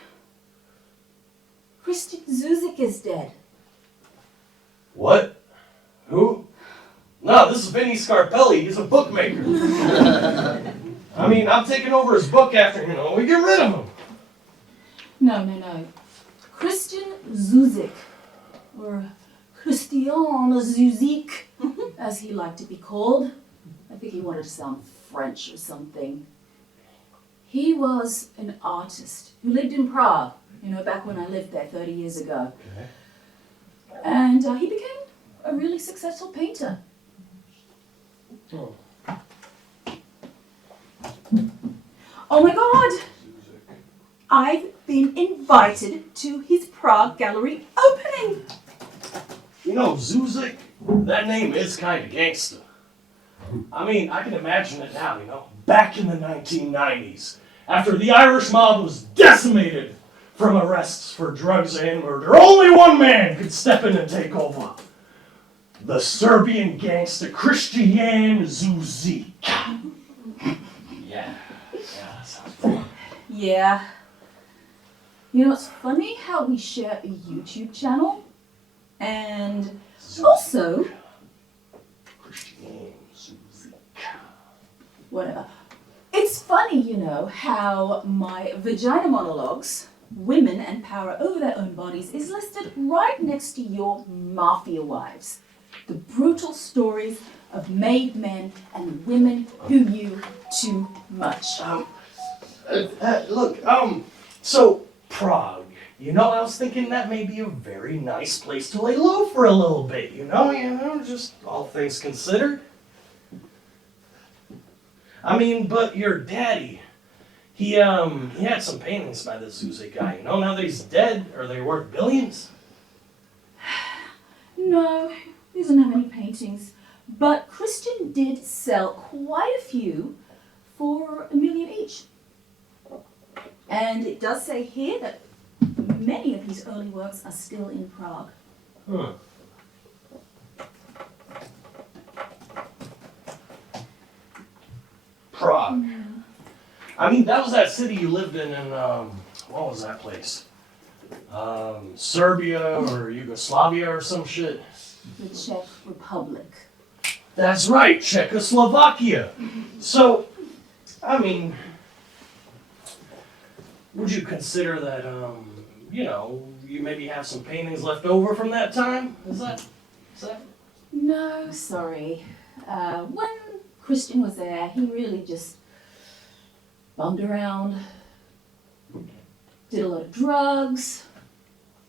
Christian Zuzik is dead. What? Who? No, this is Vinny Scarpelli. He's a bookmaker. I mean, I'm taking over his book after, we get rid of him. No. Christian Zuzik, or Christian Zuzik, as he liked to be called. I think he wanted to sound French or something. He was an artist who lived in Prague, back when I lived there 30 years ago. Okay. And he became a really successful painter. Oh. Oh my God! I've been invited to his Prague gallery opening. Zuzik, that name is kind of gangster. I mean, I can imagine it now, back in the 1990s, after the Irish mob was decimated from arrests for drugs and murder, only one man could step in and take over. The Serbian gangster Christian Zuzik. Yeah, that sounds fun. Yeah. It's funny how we share a YouTube channel, and also, Christian Zuzik. whatever. It's funny, how my vagina monologues, women and power over their own bodies, is listed right next to your mafia wives. The brutal stories of made men and women who knew too much. Look, so Prague, I was thinking that may be a very nice place to lay low for a little bit, just all things considered. I mean, but your daddy, he had some paintings by this Zuzik guy, now that he's dead, are they worth billions? No, he doesn't have any paintings, but Christian did sell quite a few for $1 million each. And it does say here that many of his early works are still in Prague. Huh. Prague. I mean, that was that city you lived in what was that place? Serbia or Yugoslavia or some shit? The Czech Republic. That's right, Czechoslovakia. So, I mean, would you consider that, you maybe have some paintings left over from that time? Is that? No, sorry. When Christian was there, he really just bummed around, did a lot of drugs.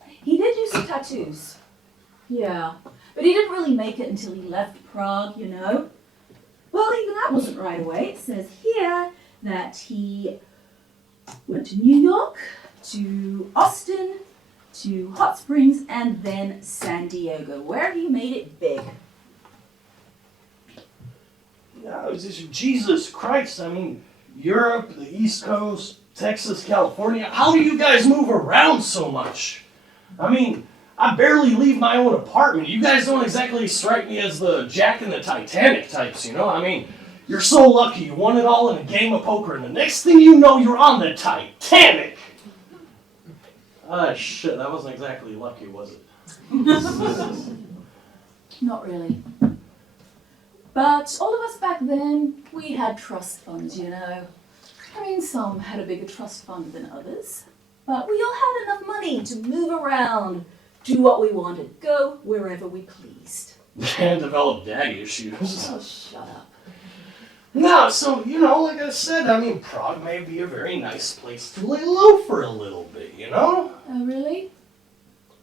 He did do some tattoos. Yeah. But he didn't really make it until he left Prague, Well, even that wasn't right away. It says here that he went to New York, to Austin, to Hot Springs, and then San Diego, where he made it big. Jesus Christ, I mean, Europe, the East Coast, Texas, California, how do you guys move around so much? I mean, I barely leave my own apartment. You guys don't exactly strike me as the Jack and the Titanic types, I mean, you're so lucky you won it all in a game of poker, and the next thing you know, you're on the Titanic! Shit, that wasn't exactly lucky, was it? Not really. But all of us back then, we had trust funds, I mean, some had a bigger trust fund than others. But we all had enough money to move around, do what we wanted, go wherever we pleased. And develop daddy issues. Oh, shut up. No, so, like I said, I mean, Prague may be a very nice place to lay low for a little bit, Oh, really?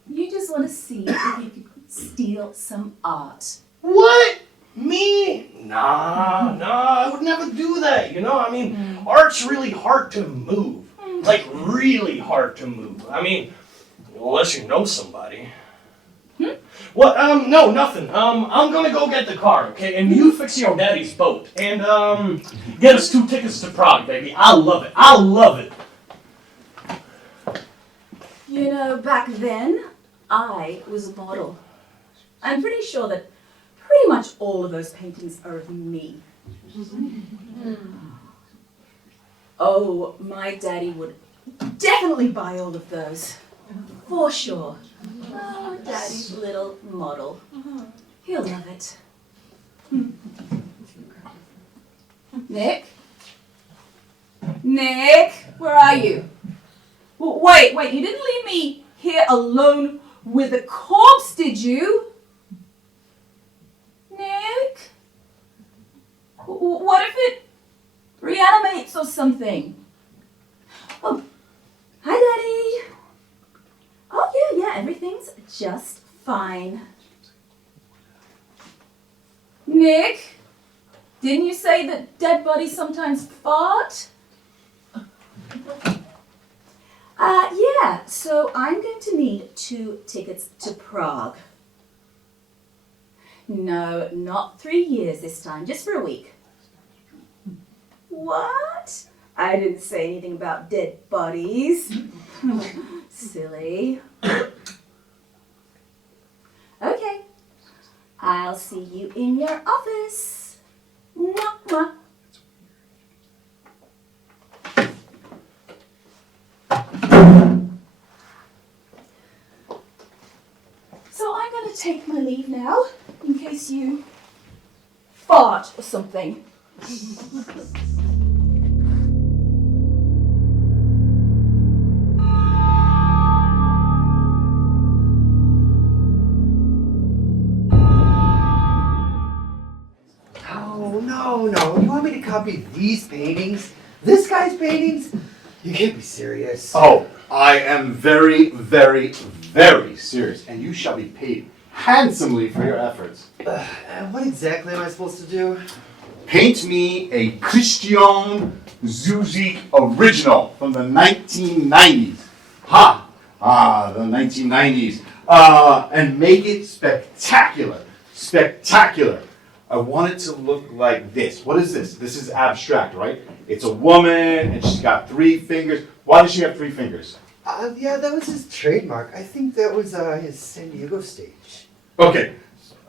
You just want to see if you could steal some art. What? Me? Nah, I would never do that, I mean, art's really hard to move. Like, really hard to move. I mean, unless you know somebody. What? No, nothing. I'm gonna go get the car, okay? And you fix your daddy's boat. And, get us 2 tickets to Prague, baby. I'll love it. Back then, I was a model. I'm pretty sure that pretty much all of those paintings are of me. Oh, my daddy would definitely buy all of those. For sure. Oh, Daddy's little model. He'll love it. Nick? Nick, where are you? Wait, you didn't leave me here alone with a corpse, did you? Nick? What if it reanimates or something? Oh, hi, Daddy. Oh, yeah, everything's just fine. Nick, didn't you say that dead bodies sometimes fart? Yeah, so I'm going to need 2 tickets to Prague. No, not 3 years this time, just for a week. What? I didn't say anything about dead bodies. Silly. Okay, I'll see you in your office. Mwah, mwah. So I'm going to take my leave now, in case you fart or something. Oh, no. You want me to copy these paintings? This guy's paintings? You can't be serious. Oh, I am very, very, very serious, and you shall be paid handsomely for your efforts. What exactly am I supposed to do? Paint me a Christian Zuzik original from the 1990s. The 1990s. And make it spectacular. Spectacular. I want it to look like this. What is this? This is abstract, right? It's a woman, and she's got 3 fingers. Why does she have 3 fingers? Yeah, that was his trademark. I think that was his San Diego stage. Okay,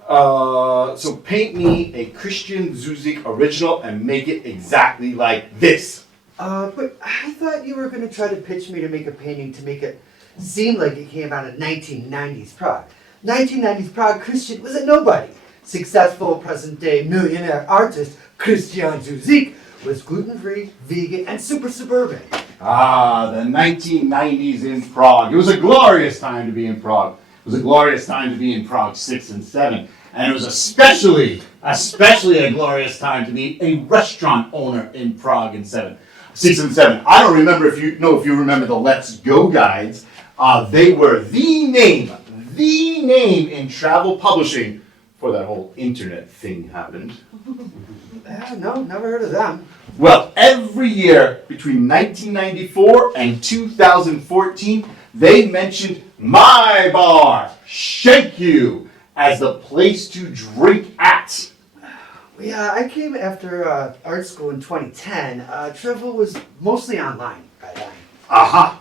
so paint me a Christian Zuzik original and make it exactly like this. But I thought you were going to try to pitch me to make a painting to make it seem like it came out of 1990s Prague. 1990s Prague Christian was a nobody. Successful present-day millionaire artist Christian Zuzik was gluten-free, vegan, and super suburban. The 1990s in Prague. It was a glorious time to be in Prague. It was a glorious time to be in Prague 6 and 7. And it was especially a glorious time to be a restaurant owner in Prague in 6 and 7. I don't remember if you remember the Let's Go guides. They were the name in travel publishing before that whole internet thing happened. No, never heard of them. Well, every year between 1994 and 2014, they mentioned my bar, Shake You, as the place to drink at. Yeah, I came after art school in 2010. Travel was mostly online by then. Aha!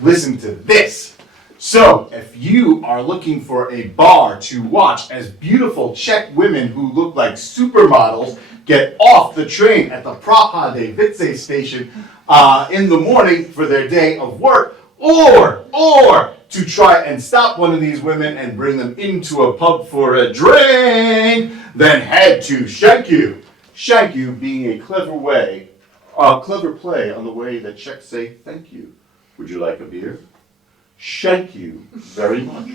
Listen to this. So, if you are looking for a bar to watch as beautiful Czech women who look like supermodels get off the train at the Praha Vice station in the morning for their day of work, or to try and stop one of these women and bring them into a pub for a drink, then head to Shank You. Shank You being a clever play on the way that Czechs say thank you. Would you like a beer? Shank you very much.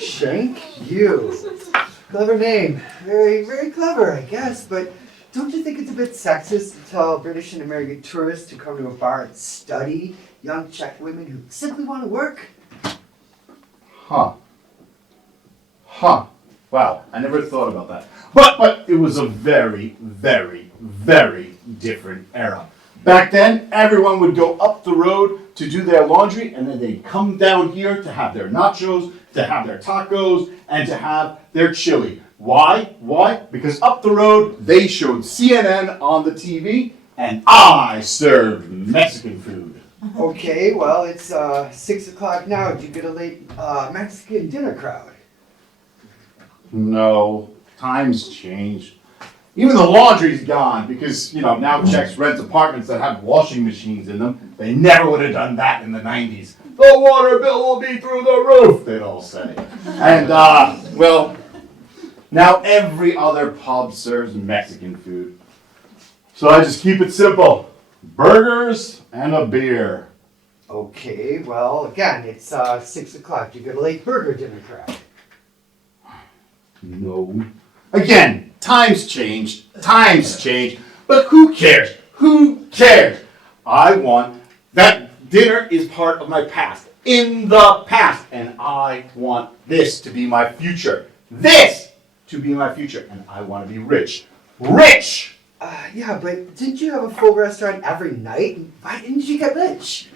Shank You. Clever name. Very, very clever, I guess, but don't you think it's a bit sexist to tell British and American tourists to come to a bar and study young Czech women who simply want to work? Huh. Wow, I never thought about that. But it was a very, very, very different era. Back then, everyone would go up the road to do their laundry, and then they'd come down here to have their nachos, to have their tacos, and to have their chili. Why? Because up the road, they showed CNN on the TV, and I served Mexican food. Okay, well, it's 6 o'clock now. Did you get a late Mexican dinner crowd? No, times changed. Even the laundry's gone because, now Czechs rent apartments that have washing machines in them. They never would have done that in the 90s. the water bill will be through the roof, they'd all say. And, well, now every other pub serves Mexican food. So I just keep it simple. Burgers and a beer. Okay, well, again, it's 6 o'clock. You got a late burger dinner crowd. No. Again, times change. But who cares? Who cares? I want that dinner is part of my past. In the past. And I want this to be my future. This to be my future. And I want to be rich. Rich! Yeah, but didn't you have a full restaurant every night? Why didn't you get rich?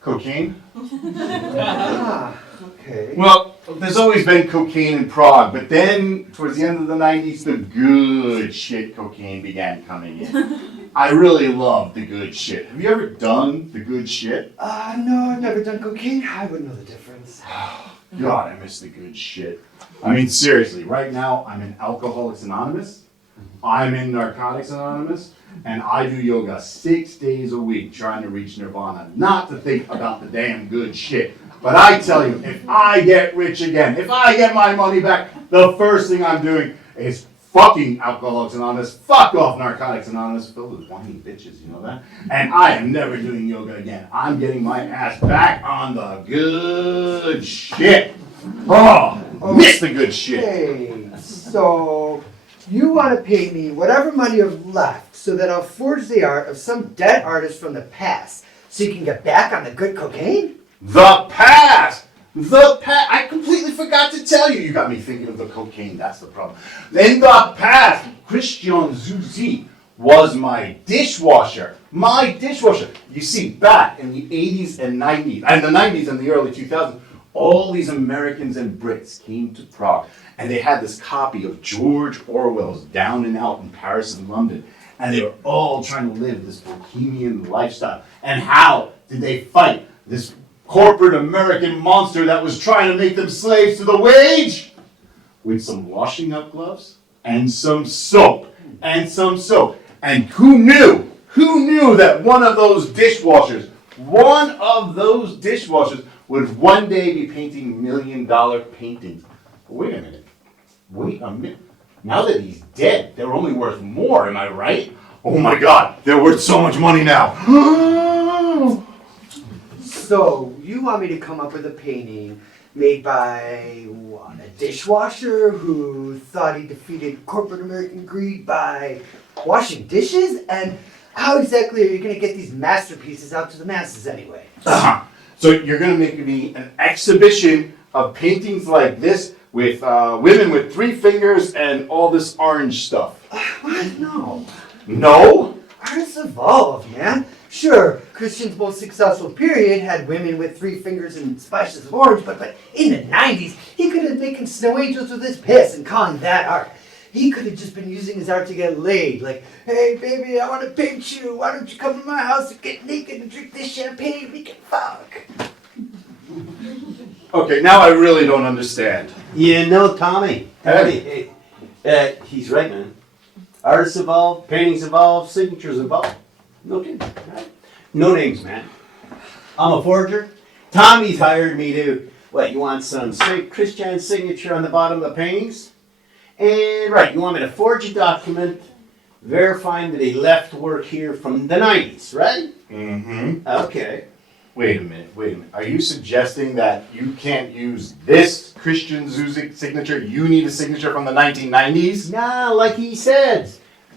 Cocaine? Ah, okay. Well, there's always been cocaine in Prague, but then towards the end of the 90s, the good shit cocaine began coming in. I really love the good shit. Have you ever done the good shit? No, I've never done cocaine. I wouldn't know the difference. God, I miss the good shit. I mean, seriously, right now I'm in Alcoholics Anonymous, I'm in Narcotics Anonymous, and I do yoga 6 days a week trying to reach nirvana, not to think about the damn good shit. But I tell you, if I get rich again, if I get my money back, the first thing I'm doing is fucking Alcoholics Anonymous, fuck off Narcotics Anonymous, filled with whiny bitches, you know that? And I am never doing yoga again. I'm getting my ass back on the good shit. Oh, miss the good shit. Okay, so you want to pay me whatever money you have left so that I'll forge the art of some dead artist from the past so you can get back on the good cocaine? The past! The past! I completely forgot to tell you. You got me thinking of the cocaine. That's the problem. In the past, Christian Zuzi was my dishwasher. My dishwasher. You see, back in the 80s and 90s, and the 90s and the early 2000s, all these Americans and Brits came to Prague, and they had this copy of George Orwell's Down and Out in Paris and London, and they were all trying to live this bohemian lifestyle. And how did they fight this corporate American monster that was trying to make them slaves to the wage? With some washing up gloves and some soap. And who knew that one of those dishwashers would one day be painting $1 million paintings? Wait a minute. Now that he's dead, they're only worth more, am I right? Oh my God, they're worth so much money now. So, you want me to come up with a painting made by, what, a dishwasher who thought he defeated corporate American greed by washing dishes? And how exactly are you going to get these masterpieces out to the masses anyway? So you're going to make me an exhibition of paintings like this with women with 3 fingers and all this orange stuff. What? No. No? Artists evolve, man. Sure, Christian's most successful period had women with 3 fingers and splashes of orange, but in the 90s, he could have been making snow angels with his piss and calling that art. He could have just been using his art to get laid. Like, hey, baby, I want to paint you. Why don't you come to my house and get naked and drink this champagne? We can fuck. Okay, now I really don't understand. You know, Tommy, he's right, man. Artists evolve, paintings evolve, signatures evolve. No kidding, right? No names, man. I'm a forger. Tommy's hired me to, what, you want some Christian signature on the bottom of the paintings? And right, you want me to forge a document verifying that he left work here from the 90s, right? Mm-hmm. Okay. Wait a minute. Are you suggesting that you can't use this Christian Zuzik signature? You need a signature from the 1990s? Nah, like he said,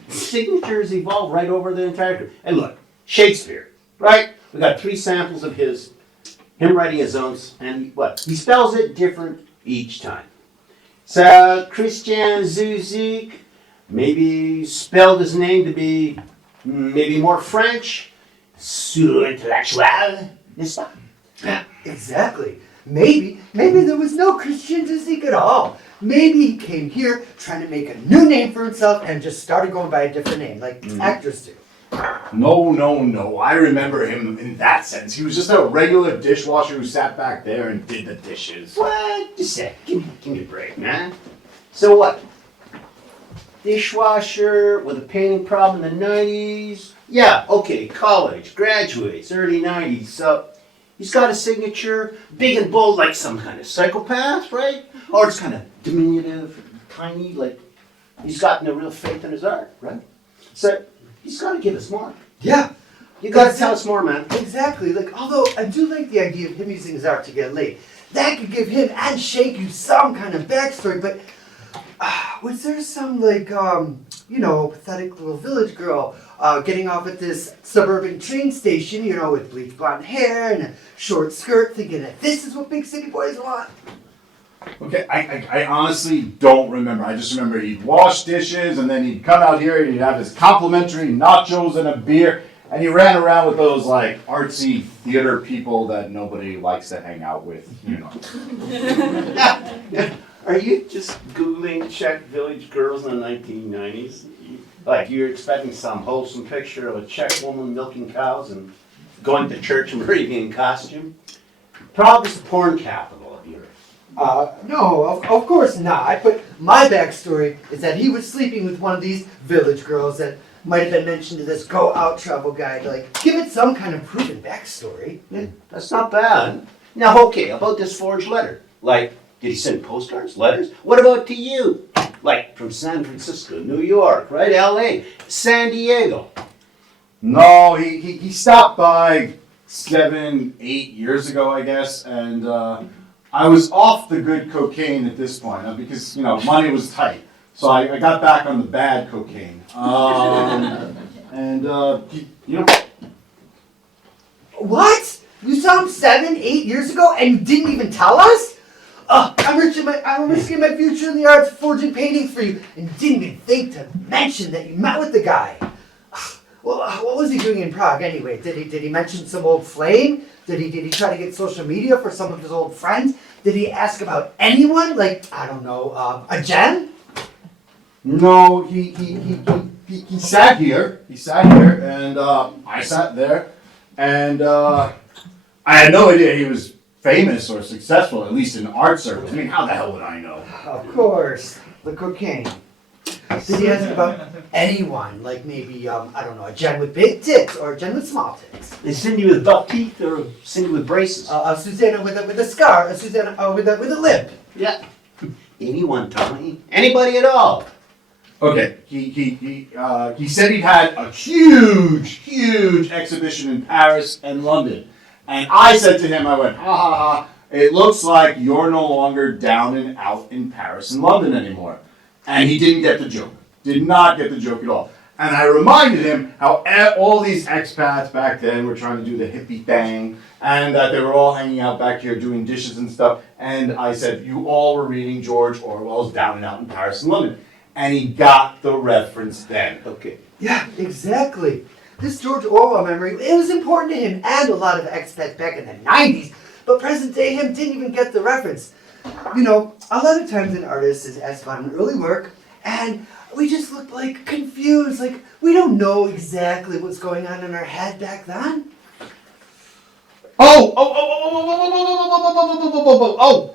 signatures evolve right over the entire. And look, Shakespeare, right? We got 3 samples of him writing his own, and what? He spells it different each time. So Christian Zuzik maybe spelled his name to be maybe more French. Sur intellectual, n'est-ce pas? Yeah, exactly. Maybe there was no Christian Zuzik at all. Maybe he came here trying to make a new name for himself and just started going by a different name, like actors do. No. I remember him in that sense. He was just a regular dishwasher who sat back there and did the dishes. What? Just a sec. Give me a break, man. So what? dishwasher with a painting problem in the 90s. Yeah, okay, college, graduates, early 90s. So he's got a signature, big and bold like some kind of psychopath, right? Or it's kind of diminutive, tiny, like he's got no real faith in his art, right? So he's got to give us more. Yeah, You got to tell us more, man. exactly. Like, although I do like the idea of him using his art to get laid. That could give him and Shaky some kind of backstory, but was there some, like, pathetic little village girl getting off at this suburban train station, with bleached blonde hair and a short skirt, thinking that this is what big city boys want? Okay, I honestly don't remember. I just remember he'd wash dishes and then he'd come out here and he'd have his complimentary nachos and a beer. And he ran around with those like artsy theater people that nobody likes to hang out with, Are you just Googling Czech village girls in the 1990s? Like you're expecting some wholesome picture of a Czech woman milking cows and going to church in Moravian costume? Prague is the porn capital of Europe. No, of course not. But my backstory is that he was sleeping with one of these village girls that might have been mentioned to this go-out travel guide. Like, give it some kind of proven backstory. Yeah, that's not bad. Now, okay, about this forged letter. Like, did he send postcards, letters? What about to you? Like, from San Francisco, New York, right? LA, San Diego. No, he stopped by 7, 8 years ago, I guess, and I was off the good cocaine at this point because money was tight. So I got back on the bad cocaine. What? You saw him 7, 8 years ago and you didn't even tell us? I'm risking my future in the arts forging paintings for you and didn't even think to mention that you met with the guy. Well, what was he doing in Prague anyway? Did he mention some old flame? Did he try to get social media for some of his old friends? Did he ask about anyone? Like, I don't know, a Jen? No, he sat here. He sat here, and I sat there, and I had no idea he was famous or successful, at least in art circles. I mean, how the hell would I know? Of course, the cocaine. Did he ask about anyone? Like maybe, I don't know, a Jen with big tits or a Jen with small tits? Is Cindy with buck teeth or Cindy with braces? Susanna with a scar, Susanna with a limp. Yeah. Anyone, Tommy? Anybody at all? Okay, he said he'd had a huge exhibition in Paris and London, and I said to him, I went, ha ha ha, it looks like you're no longer down and out in Paris and London anymore. And he didn't get the joke. Did not get the joke at all. And I reminded him how all these expats back then were trying to do the hippie thing, and that they were all hanging out back here doing dishes and stuff. And I said, you all were reading George Orwell's Down and Out in Paris and London. And he got the reference then. Okay. Yeah, exactly. This George Orwell memory, it was important to him and a lot of expats back in the 90s, but present day him didn't even get the reference. A lot of times an artist is asked about an early work, and we just look like confused, like we don't know exactly what's going on in our head back then. Oh,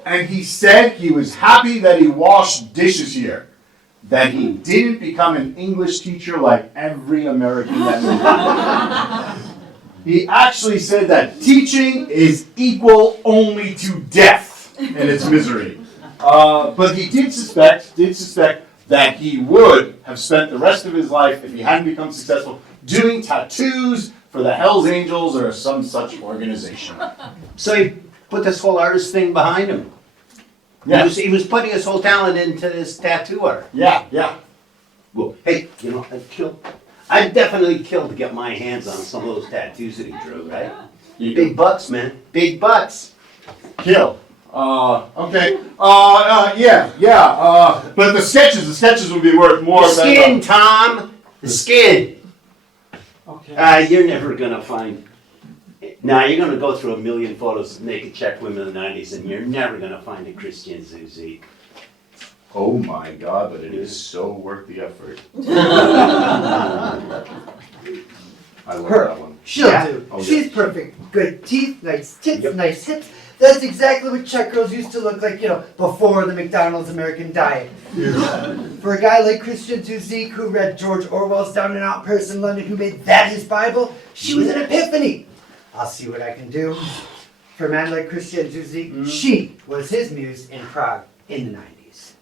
and he said he was happy that he washed dishes here. That he didn't become an English teacher like every American that He actually said that teaching is equal only to death in its misery. But he did suspect that he would have spent the rest of his life, if he hadn't become successful, doing tattoos for the Hells Angels or some such organization. So he put this whole artist thing behind him. Yeah. He was putting his whole talent into this tattoo art. Yeah. Well, hey, I'd definitely kill to get my hands on some of those tattoos that he drew, right? Big bucks, man. Big bucks. Kill. Okay. But the sketches would be worth more The than... skin, Tom. The skin. Okay. You're never gonna find... Now, you're gonna go through a million photos of naked Czech women in the 90s, and you're never gonna find a Christian Zuzi. Oh my God, but it is so worth the effort. I love that one. She'll Yeah. do. Oh, yeah. She's perfect. Good teeth, nice tits, Yep. nice hips. That's exactly what Czech girls used to look like, before the McDonald's American diet. For a guy like Christian Zuzik, who read George Orwell's Down and Out Paris in London, who made that his Bible, she was an epiphany. I'll see what I can do. For a man like Christian Zuzik, she was his muse in Prague in the 90s.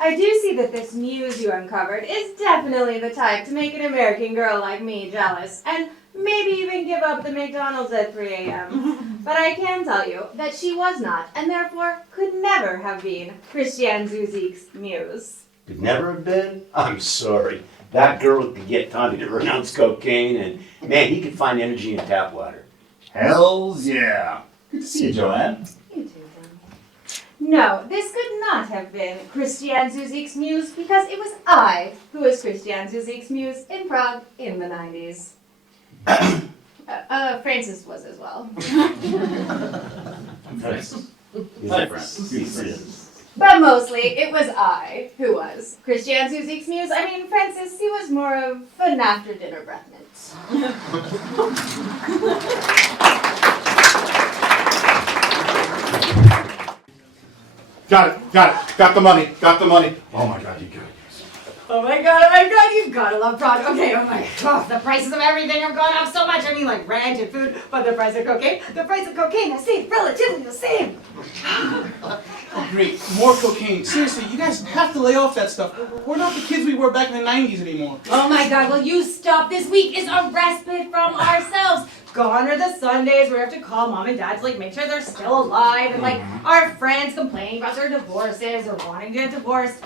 I do see that this muse you uncovered is definitely the type to make an American girl like me jealous, and maybe even give up the McDonald's at 3 a.m. But I can tell you that she was not, and therefore could never have been, Christian Zuzik's muse. Could never have been? I'm sorry. That girl could get Tommy to renounce cocaine, and man, he could find energy in tap water. Hells yeah. Good to see you, Joanne. You too, Tommy. No, this could not have been Christian Zuzik's muse, because it was I who was Christian Zuzik's muse in Prague in the 90s. Francis was as well. Francis. Hi, Francis. But mostly, it was I who was Christian Zuzik's muse. I mean, Francis, he was more of an after-dinner breath mint. Got it. Got the money. Oh my God, you got it. Oh my god, you've gotta love Prague. Okay, oh my god, the prices of everything have gone up so much. I mean, like rent and food, but the price of cocaine has stayed relatively the same. Oh, great. More cocaine. Seriously, you guys have to lay off that stuff. We're not the kids we were back in the 90s anymore. Oh my god, will you stop? This week is a respite from ourselves. Gone are the Sundays where we have to call mom and dad to make sure they're still alive, and our friends complaining about their divorces or wanting to get divorced.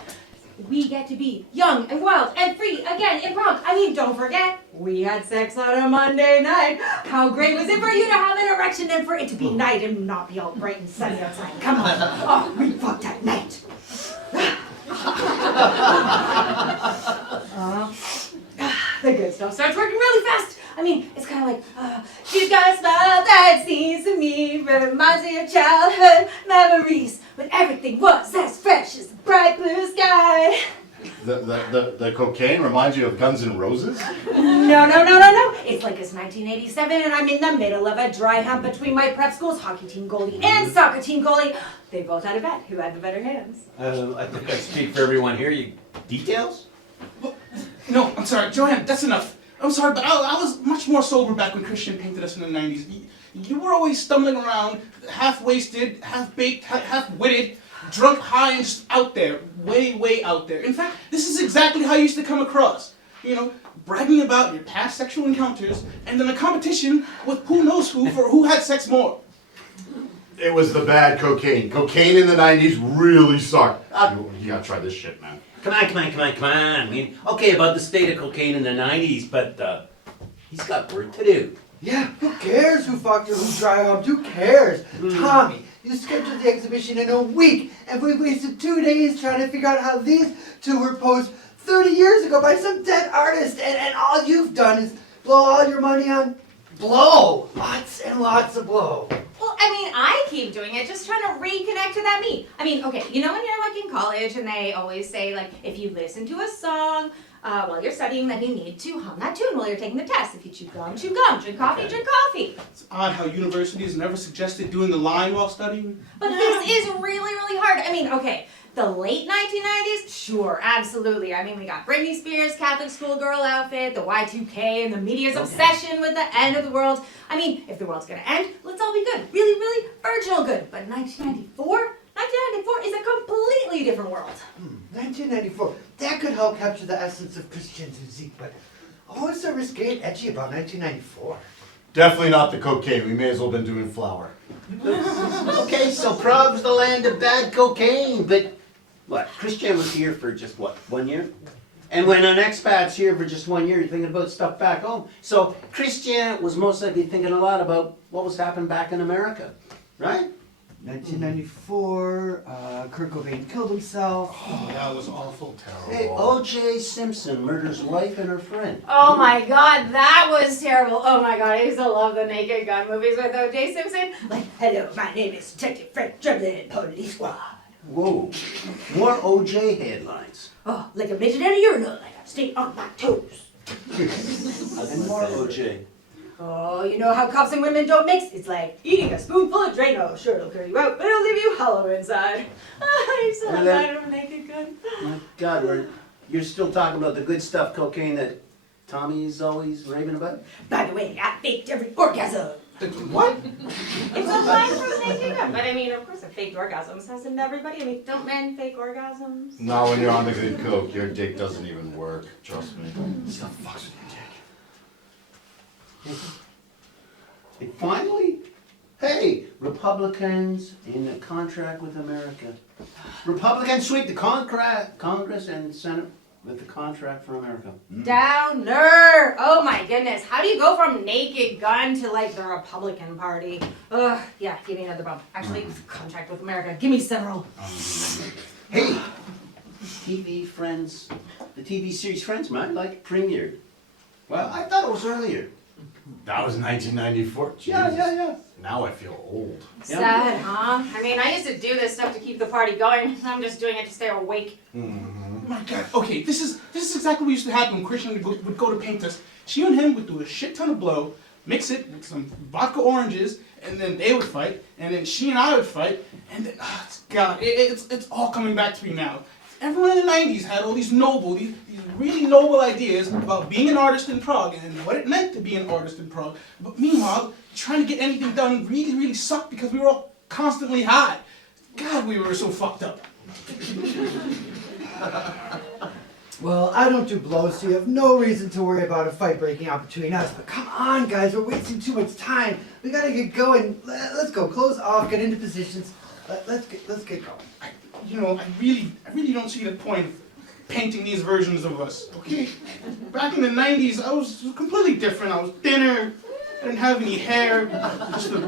We get to be young and wild and free again in Prague. I mean, don't forget, we had sex on a Monday night. How great was it for you to have an erection and for it to be night and not be all bright and sunny outside? Come on. Oh, we fucked at night. The good stuff starts working really fast. I mean, it's kind of like, she's got a smile that seems to me, reminds me of childhood memories, when everything was as fresh as the bright blue sky. The cocaine reminds you of Guns N' Roses? No. It's like it's 1987 and I'm in the middle of a dry hump between my prep school's hockey team goalie and soccer team goalie. They both had a bet who had the better hands. I think I speak for everyone here. Details? No, I'm sorry, Joanne, that's enough. I'm sorry, but I was much more sober back when Christian painted us in the 90s. You were always stumbling around, half-wasted, half-baked, half-witted, drunk, high, and just out there, way out there. In fact, this is exactly how you used to come across. Bragging about your past sexual encounters, and then a competition with who knows who for who had sex more. It was the bad cocaine. Cocaine in the 90s really sucked. You gotta try this shit, man. Come on. I mean, okay about the state of cocaine in the 90s, but he's got work to do. Yeah, who cares who fucked or who dry humped? Who cares? Tommy, you scheduled the exhibition in a week, and we wasted 2 days trying to figure out how these two were posed 30 years ago by some dead artist, and all you've done is blow all your money on blow. Lots and lots of blow. Well, I mean, I keep doing it, just trying to reconnect to that me. I mean, okay, when you're in college and they always say, if you listen to a song while you're studying, then you need to hum that tune while you're taking the test. If you chew gum, drink coffee, drink coffee. It's odd how universities never suggested doing the line while studying. But this is really, really hard. I mean, okay, the late 1990s? Sure, absolutely. I mean, we got Britney Spears' Catholic schoolgirl outfit, the Y2K, and the media's obsession with the end of the world. I mean, if the world's gonna end, let's all be good. Really, really virginal good. But 1994 is a completely different world. 1994. That could help capture the essence of Christian Zuzik, but what's so risque and edgy about 1994? Definitely not the cocaine. We may as well have been doing flour. Okay, so Prague's the land of bad cocaine, but what? Christian was here for just 1 year? And when an expat's here for just 1 year, you're thinking about stuff back home. So Christian was most likely thinking a lot about what was happening back in America, right? 1994, Kurt Cobain killed himself. Oh, that was awful. Hey, O.J. Simpson murders wife and her friend. Oh my god, that was terrible. Oh my god, I used to love the Naked Gun movies with O.J. Simpson. Hello, my name is Detective Frank Drebin, Police Squad. Whoa, more O.J. headlines. Oh, like a midget at a urinal, I gotta stay on my toes. And more OJ. Oh, you know how cups and women don't mix? It's like eating a spoonful of Drano. Sure, it'll clear you out, but it'll leave you hollow inside. I saw And that then- of a naked gun. My God, you're still talking about the good stuff, cocaine that Tommy's always raving about? By the way, I faked every orgasm. What? It's a line from the naked gun. But I mean, of course, I faked orgasms, hasn't everybody? I mean, don't men fake orgasms? Not when you're on the good coke. Your dick doesn't even work. Trust me. Stuff fucks with your dick. And finally, hey, Republicans in a contract with America. Republicans sweep the Congress and Senate with the contract for America. Downer! Oh my goodness. How do you go from naked gun to like the Republican Party? Ugh, yeah, give me another bump. Actually, contract with America. Give me several. Hey, TV Friends, the TV series Friends, man, like premiered. Well, I thought it was earlier. That was 1994. Yeah. Jesus. Now I feel old. Sad, huh? I mean, I used to do this stuff to keep the party going. I'm just doing it to stay awake. My God. Okay, this is exactly what used to happen when Christian would go to paint us. She and him would do a shit ton of blow, mix it with some vodka oranges, and then they would fight, and then she and I would fight, and then God, it's all coming back to me now. Everyone in the 90s had all these really noble ideas about being an artist in Prague and what it meant to be an artist in Prague. But meanwhile, trying to get anything done really, really sucked because we were all constantly high. God, we were so fucked up. Well, I don't do blows, so you have no reason to worry about a fight breaking out between us. But come on, guys, we're wasting too much time. We gotta get going. Let's go. Close off. Get into positions. Let's get going. I really don't see the point of painting these versions of us, okay? Back in the 90s, I was completely different. I was thinner, I didn't have any hair, just a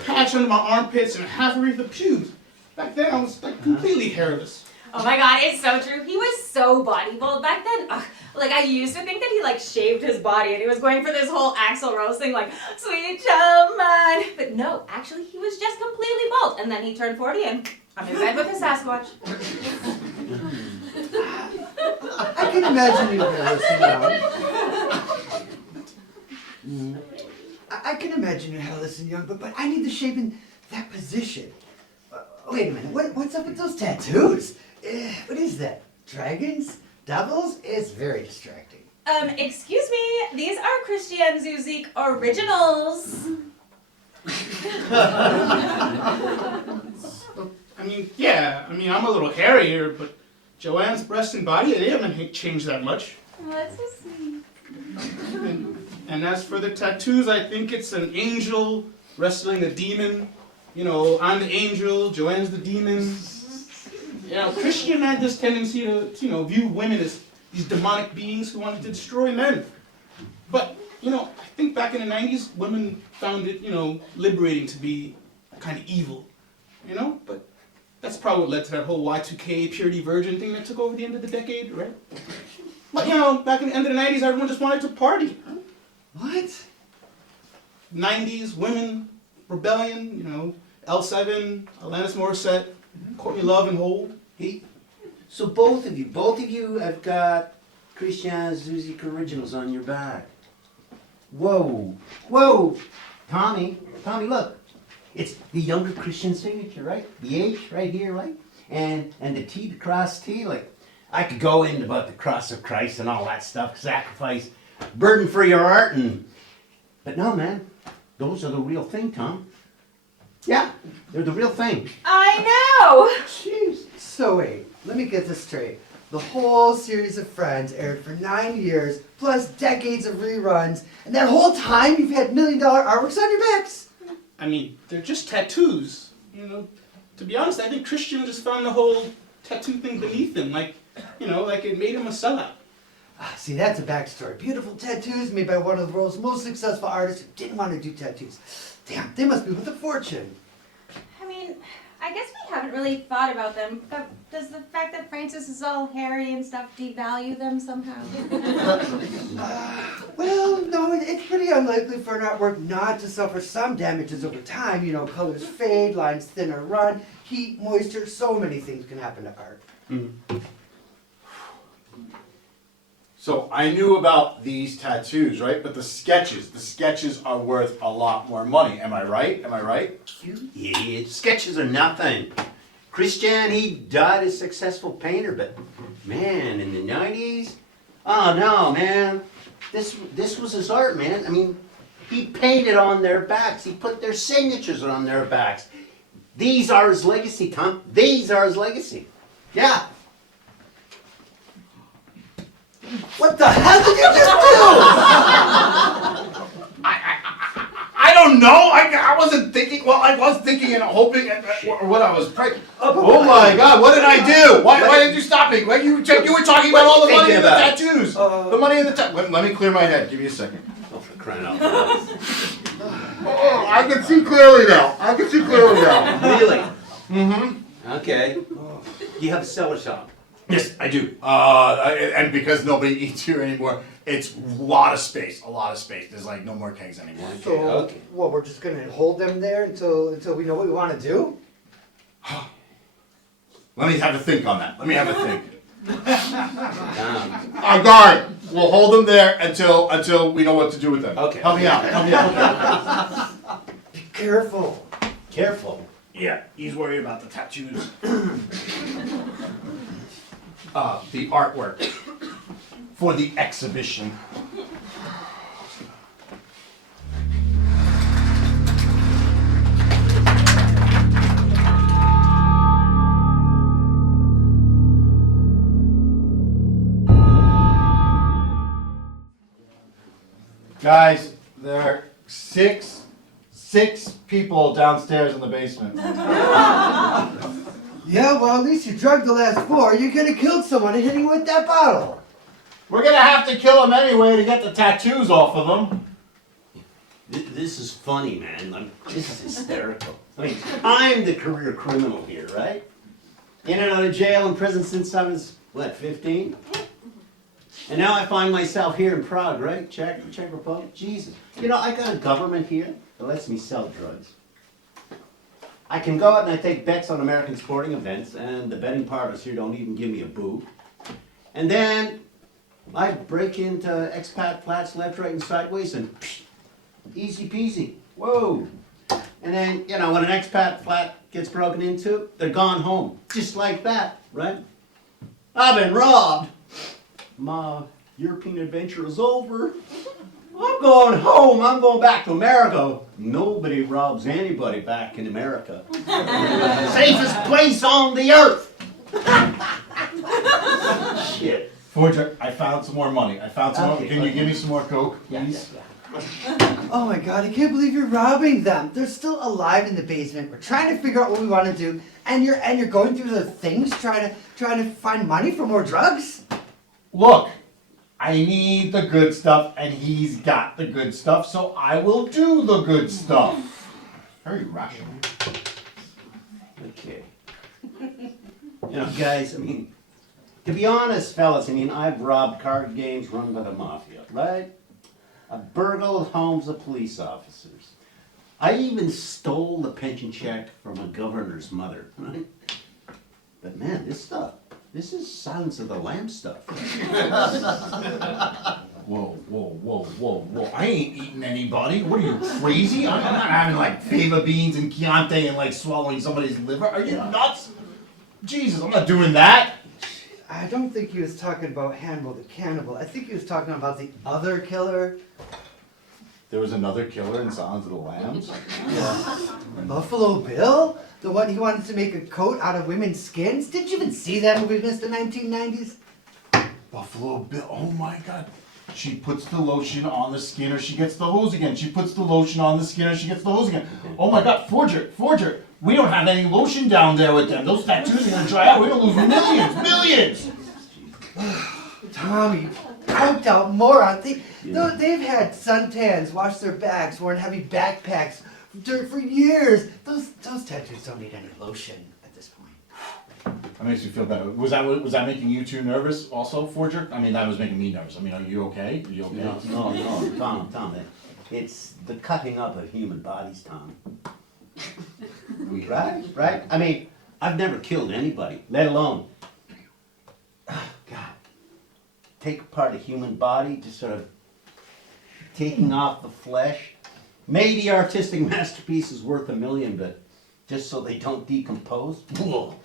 patch under my armpits and half of the pubes. Back then, I was like completely hairless. Oh my God, it's so true. He was so bodybuilded back then. Ugh, like I used to think that he like shaved his body and he was going for this whole Axl Rose thing like, sweet child mine. But no, actually he was just completely bald. And then he turned 40 and I'm in bed with a Sasquatch. I can imagine you hairless and young. I can imagine you hairless and young, but I need to shave in that position. Wait a minute, what's up with those tattoos? What is that? Dragons? Devils? It's very distracting. Excuse me, these are Christian Zuzik originals. I'm a little hairier, but Joanne's breast and body, they haven't changed that much. Oh, that's so sweet. And as for the tattoos, I think it's an angel wrestling a demon. I'm the angel, Joanne's the demon. Christian had this tendency to, view women as these demonic beings who wanted to destroy men. But, I think back in the 90s, women found it, liberating to be kind of evil. But that's probably what led to that whole Y2K purity virgin thing that took over the end of the decade, right? But, back in the end of the 90s, everyone just wanted to party. What? 90s, women, rebellion, L7, Alanis Morissette, Courtney Love and Hold. So both of you have got Christian Zuzik originals on your back. Whoa. Tommy, look. It's the younger Christian signature, right? The H right here, right? And the T, the cross T, like, I could go in about the cross of Christ and all that stuff, sacrifice, burden for your art, but no, man, those are the real thing, Tom. Yeah, they're the real thing. I know! Jeez. So wait, let me get this straight. The whole series of Friends aired for 9 years, plus decades of reruns, and that whole time you've had $1 million artworks on your backs? They're just tattoos. To be honest, I think Christian just found the whole tattoo thing beneath him, like it made him a sellout. See, that's a backstory. Beautiful tattoos made by one of the world's most successful artists who didn't want to do tattoos. Damn, they must be worth a fortune. I guess we haven't really thought about them, but does the fact that Francis is all hairy and stuff devalue them somehow? Well, no, it's pretty unlikely for an artwork not to suffer some damages over time. Colors fade, lines thin or run, heat, moisture, so many things can happen to art. So I knew about these tattoos, right? But the sketches are worth a lot more money. Am I right? Am I right? You idiot. Sketches are nothing. Christian, he died a successful painter, but man, in the 90s? Oh no, man. This was his art, man. I mean, he painted on their backs. He put their signatures on their backs. These are his legacy, Tom. These are his legacy. Yeah. What the hell did you just do? I don't know. I wasn't thinking. Well, I was thinking and hoping or what I was praying. Oh my God! What did I do? Why did you stop me? Why you were talking about all the money in the tattoos. The money in the tattoos. Let me clear my head. Give me a second. Oh, for crying out loud. Oh, I can see clearly now. Really? Mm-hmm. Okay. You have a cellar shop. Yes, I do. And because nobody eats here anymore, it's a lot of space. There's like no more kegs anymore. So, Okay. what, we're just gonna hold them there until we know what we want to do? Let me have a think on that. Tom. I got it. We'll hold them there until we know what to do with them. Okay. Help me out. Be careful. Careful. Yeah, he's worried about the tattoos. The artwork for the exhibition. Guys, there are six people downstairs in the basement. Yeah, well, at least you drugged the last 4. You could have killed someone and hit him with that bottle. We're gonna have to kill them anyway to get the tattoos off of them. This is funny, man. This is hysterical. I mean, I'm the career criminal here, right? In and out of jail and prison since I was, 15? And now I find myself here in Prague, right? Czech Republic. Jesus. You know, I got a government here that lets me sell drugs. I can go out and I take bets on American sporting events, and the betting parlors here don't even give me a boo. And then I break into expat flats left, right, and sideways, and easy peasy. Whoa. And then, you know, when an expat flat gets broken into, they're gone home. Just like that, right? I've been robbed. My European adventure is over. I'm going home. I'm going back to America. Nobody robs anybody back in America. Safest place on the earth. Shit. Forger, I found some more money. Can you give me some more coke, please? Oh my God, I can't believe you're robbing them. They're still alive in the basement. We're trying to figure out what we want to do, and you're going through the things trying to find money for more drugs? Look, I need the good stuff, and he's got the good stuff, so I will do the good stuff. Very rational. Okay. You know, guys, I mean, to be honest, fellas, I mean, I've robbed card games run by the mafia, right? I burgled homes of police officers. I even stole the pension check from a governor's mother, right? But man, this is Silence of the Lambs stuff. Whoa. I ain't eating anybody. What are you, crazy? I'm not having like fava beans and Chianti and like swallowing somebody's liver. Are you nuts? Jesus, I'm not doing that. I don't think he was talking about Hannibal the Cannibal. I think he was talking about the other killer. There was another killer in Silence of the Lambs? Buffalo Bill? The one he wanted to make a coat out of women's skins? Did you even see that movie, Mr. 1990s? Buffalo Bill, oh my God. She puts the lotion on the skin or she gets the hose again. She puts the lotion on the skin or she gets the hose again. Oh my God, Forger. We don't have any lotion down there with them. Those tattoos are gonna dry out. We're gonna lose millions. Tommy, coked out moron. They've had suntans, washed their backs, worn heavy backpacks for years. Those tattoos don't need any lotion at this point. That makes me feel better. Was that making you too nervous also, Forger? I mean, that was making me nervous. I mean, are you okay? No, Tom, it's the cutting up of human bodies, Tom. Right? I mean, I've never killed anybody, let alone, God, take apart a human body, just sort of taking off the flesh. Maybe artistic masterpiece is worth $1 million, but just so they don't decompose? No.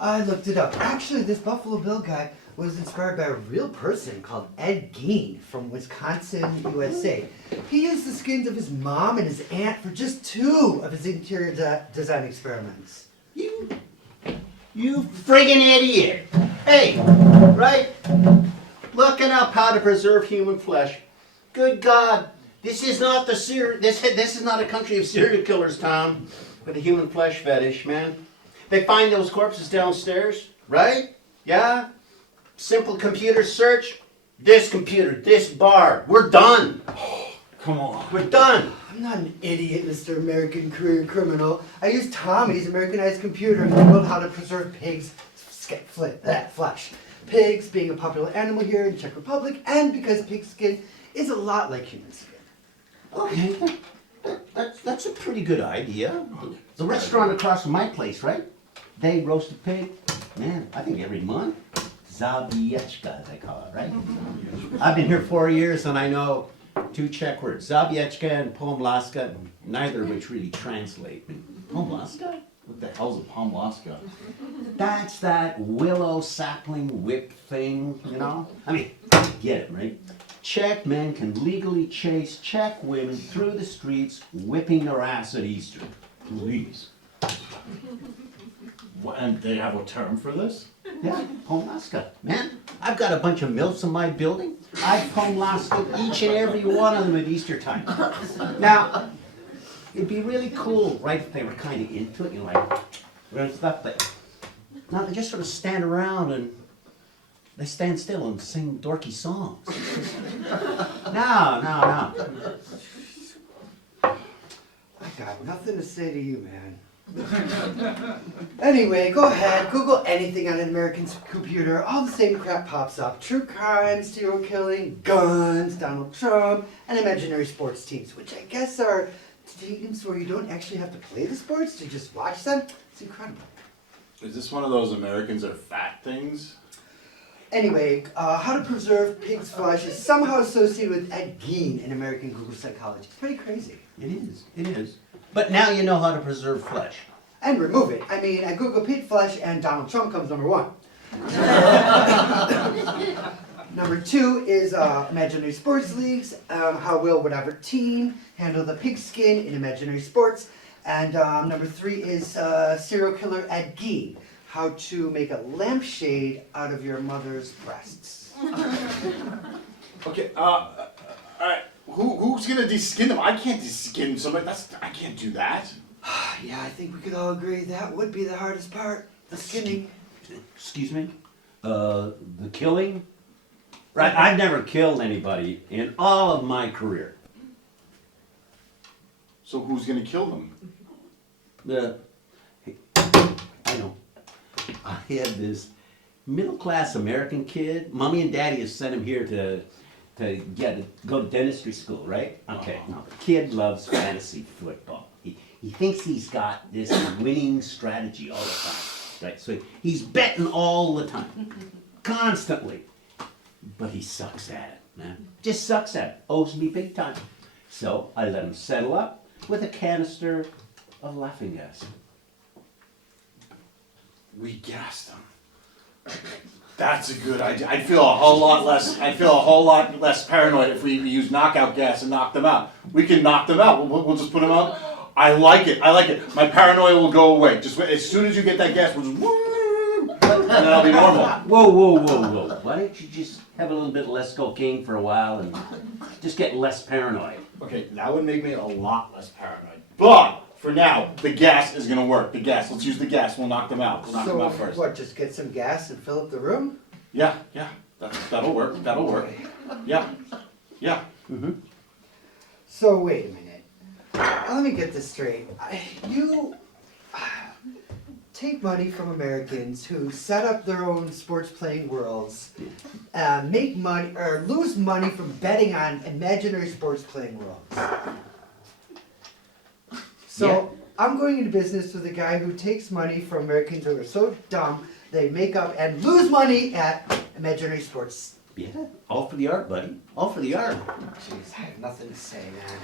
I looked it up. Actually, this Buffalo Bill guy was inspired by a real person called Ed Gein from Wisconsin, USA. He used the skins of his mom and his aunt for just 2 of his interior design experiments. You friggin' idiot! Hey, right? Looking up how to preserve human flesh. Good God, this is not this is not a country of serial killers, Tom, with a human flesh fetish, man. They find those corpses downstairs, right? Yeah? Simple computer search. This computer, this bar. We're done. Come on. We're done. I'm not an idiot, Mr. American career criminal. I used Tommy's Americanized computer and Googled how to preserve pigs' flesh. Pigs being a popular animal here in Czech Republic, and because pig skin is a lot like human skin. Okay, that's a pretty good idea. The restaurant across from my place, right? They roast a pig. Man, I think every month. Zabiechka, they call it, right? I've been here 4 years and I know 2 Czech words, Zabiechka and Pomlaska, neither of which really translate. Pomlaska? What the hell's a pomlaska? That's that willow sapling whip thing, you know? I mean, get it, right? Czech men can legally chase Czech women through the streets, whipping their ass at Easter. Please. And they have a term for this? Yeah, Pomlaska. Man, I've got a bunch of milfs in my building. I've Pomlasked each and every one of them at Easter time. Now, it'd be really cool, right, if they were kind of into it, you know, like, and stuff, but now they just sort of stand around and they stand still and sing dorky songs. No. I got nothing to say to you, man. Anyway, go ahead, Google anything on an American computer. All the same crap pops up. True crime, serial killing, guns, Donald Trump, and imaginary sports teams, which I guess are teams where you don't actually have to play the sports, you just watch them. It's incredible. Is this one of those Americans are fat things? Anyway, how to preserve pig's flesh is somehow associated with Ed Gein in American Google Psychology. It's pretty crazy. It is. But now you know how to preserve flesh. And remove it. I mean, I Google pig flesh and Donald Trump comes number 1. Number 2 is imaginary sports leagues. How will whatever team handle the pig skin in imaginary sports? And number 3 is serial killer Ed Gein. How to make a lampshade out of your mother's breasts. Okay, alright, who's gonna de-skin them? I can't de-skin somebody, I can't do that. Yeah, I think we could all agree that would be the hardest part, the skinning. Excuse me? The killing? Right, I've never killed anybody in all of my career. So who's gonna kill them? I know. I had this middle-class American kid. Mommy and Daddy has sent him here to go to dentistry school, right? Okay, now the kid loves fantasy football. He thinks he's got this winning strategy all the time, right? So he's betting all the time, constantly. But he sucks at it, man. Just sucks at it. Owes me big time. So I let him settle up with a canister of laughing gas. We gassed them. That's a good idea. I'd feel a whole lot less paranoid if we used knockout gas and knocked them out. We can knock them out. We'll just put them out. I like it. My paranoia will go away. Just as soon as you get that gas, we'll just woo, and then I'll be normal. Whoa. Why don't you just have a little bit less cocaine for a while and just get less paranoid? Okay, that would make me a lot less paranoid. But for now, the gas is gonna work. The gas. Let's use the gas. We'll knock them out. We'll knock them out first. What, just get some gas and fill up the room? Yeah. That'll work. Yeah. Mm-hmm. So wait a minute. Let me get this straight. You take money from Americans who set up their own sports playing worlds, make money or lose money from betting on imaginary sports playing worlds. So I'm going into business with a guy who takes money from Americans who are so dumb they make up and lose money at imaginary sports. Yeah, all for the art, buddy. All for the art. Jeez, I have nothing to say, man.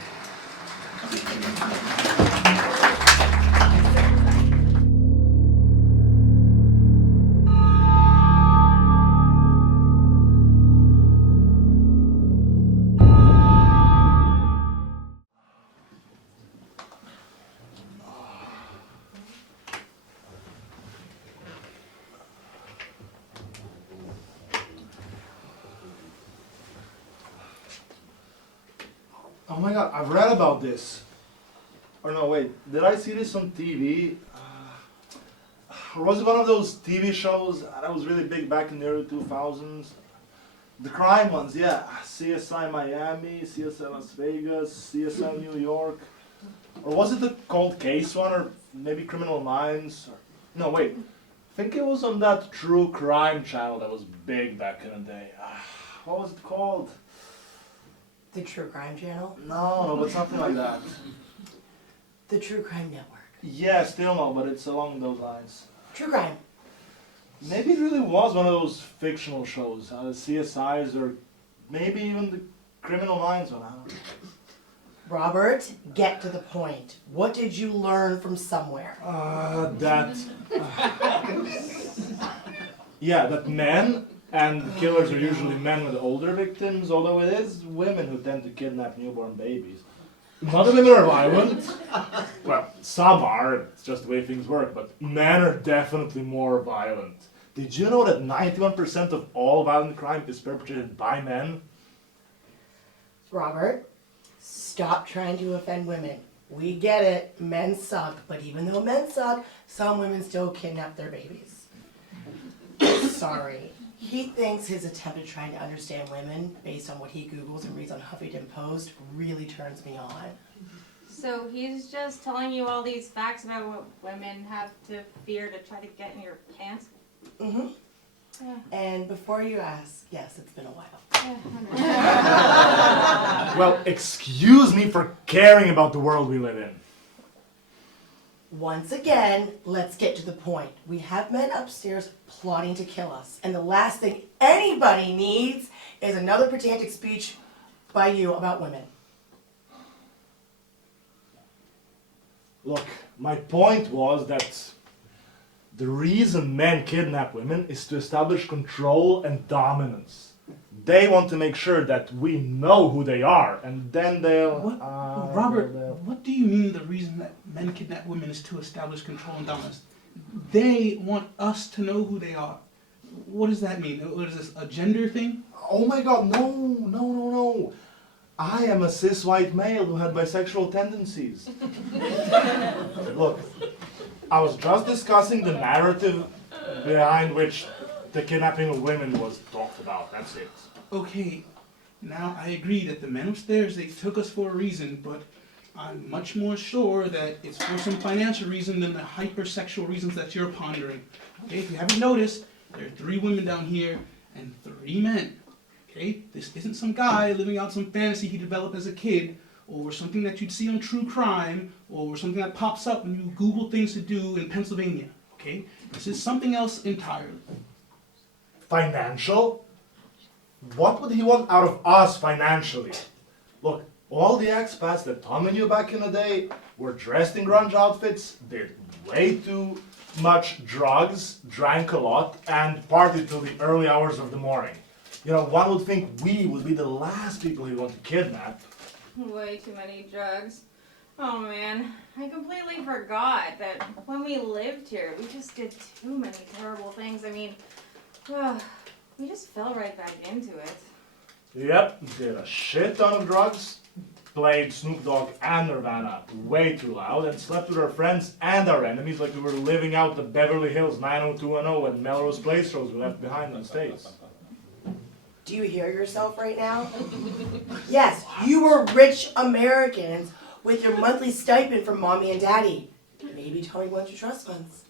Oh my god, I've read about this. Or no, wait, did I see this on TV? Or was it one of those TV shows that was really big back in the early 2000s? The crime ones, yeah. CSI Miami, CSI Las Vegas, CSI New York. Or was it the Cold Case one, or maybe Criminal Minds? Or, no, wait. I think it was on that True Crime channel that was big back in the day. What was it called? The True Crime Channel? No, but something like that. The True Crime Network. Yeah, still no, but it's along those lines. True Crime. Maybe it really was one of those fictional shows, CSIs, or maybe even the Criminal Minds one. I don't know. Robert, get to the point. What did you learn from somewhere? That men and killers are usually men with older victims, although it is women who tend to kidnap newborn babies. Not that women are violent. Well, some are, it's just the way things work, but men are definitely more violent. Did you know that 91% of all violent crime is perpetrated by men? Robert, stop trying to offend women. We get it, men suck, but even though men suck, some women still kidnap their babies. Sorry. He thinks his attempt at trying to understand women based on what he Googles and reads on Huffington Post really turns me on. So he's just telling you all these facts about what women have to fear to try to get in your pants? Mm-hmm. Yeah. And before you ask, yes, it's been a while. Well, excuse me for caring about the world we live in. Once again, let's get to the point. We have men upstairs plotting to kill us, and the last thing anybody needs is another pedantic speech by you about women. Look, my point was that the reason men kidnap women is to establish control and dominance. They want to make sure that we know who they are, and then they'll... Robert, what do you mean the reason that men kidnap women is to establish control and dominance? They want us to know who they are. What does that mean? What is this, a gender thing? Oh my god, no. I am a cis white male who had bisexual tendencies. Look, I was just discussing the narrative behind which the kidnapping of women was talked about, that's it. Okay, now I agree that the men upstairs, they took us for a reason, but I'm much more sure that it's for some financial reason than the hypersexual reasons that you're pondering. Okay, if you haven't noticed, there are 3 women down here and 3 men. Okay, this isn't some guy living out some fantasy he developed as a kid, or something that you'd see on true crime, or something that pops up when you Google things to do in Pennsylvania. Okay, this is something else entirely. Financial? What would he want out of us financially? Look, all the expats that Tom and you back in the day were dressed in grunge outfits, did way too much drugs, drank a lot, and partied till the early hours of the morning. You know, one would think we would be the last people he'd want to kidnap. Way too many drugs. Oh man, I completely forgot that when we lived here, we just did too many terrible things. I mean, we just fell right back into it. Yep, did a shit ton of drugs, played Snoop Dogg and Nirvana way too loud, and slept with our friends and our enemies like we were living out the Beverly Hills 90210 and Melrose Place shows we left behind on States. Do you hear yourself right now? Yes, you were rich Americans with your monthly stipend from mommy and daddy. Maybe Tommy wants your trust funds.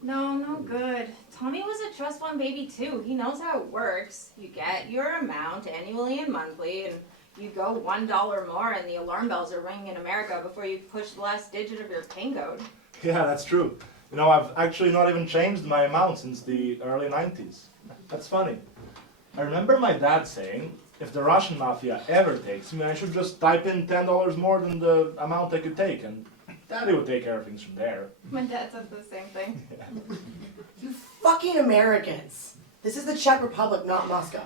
No good. Tommy was a trust fund baby too. He knows how it works. You get your amount annually and monthly, and You go $1 more and the alarm bells are ringing in America before you push the last digit of your PIN code. Yeah, that's true. You know, I've actually not even changed my amount since the early 90s. That's funny. I remember my dad saying, if the Russian mafia ever takes me, I should just type in $10 more than the amount I could take, and Daddy would take care of things from there. My dad said the same thing. You fucking Americans. This is the Czech Republic, not Moscow.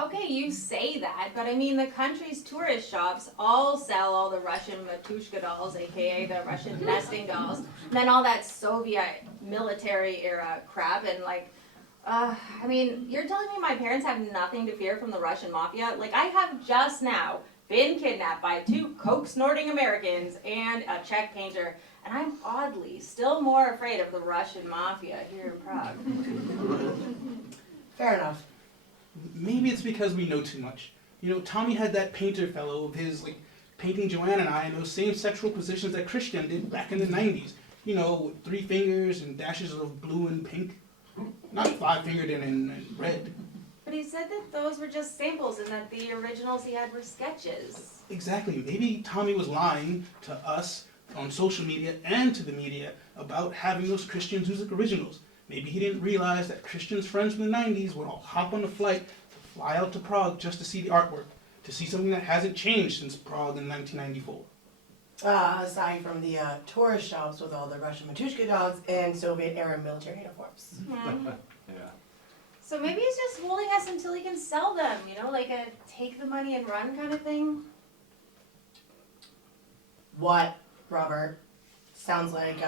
Okay, you say that, but I mean the country's tourist shops all sell all the Russian Matushka dolls, aka the Russian nesting dolls, and then all that Soviet military era crap, and like, I mean, you're telling me my parents have nothing to fear from the Russian mafia? Like, I have just now been kidnapped by 2 coke-snorting Americans and a Czech painter, and I'm oddly still more afraid of the Russian mafia here in Prague. Fair enough. Maybe it's because we know too much. You know, Tommy had that painter fellow of his, like, painting Joanne and I in those same sexual positions that Christian did back in the 90s. You know, with 3 fingers and dashes of blue and pink. Not 5-fingered and red. But he said that those were just samples and that the originals he had were sketches. Exactly. Maybe Tommy was lying to us on social media and to the media about having those Christian music originals. Maybe he didn't realize that Christian's friends from the 90s would all hop on a flight to fly out to Prague just to see the artwork, to see something that hasn't changed since Prague in 1994. Aside from the tourist shops with all the Russian Matushka dogs and Soviet-era military uniforms. Yeah. So maybe he's just holding us until he can sell them, you know, like a take the money and run kind of thing. What, Robert? Sounds like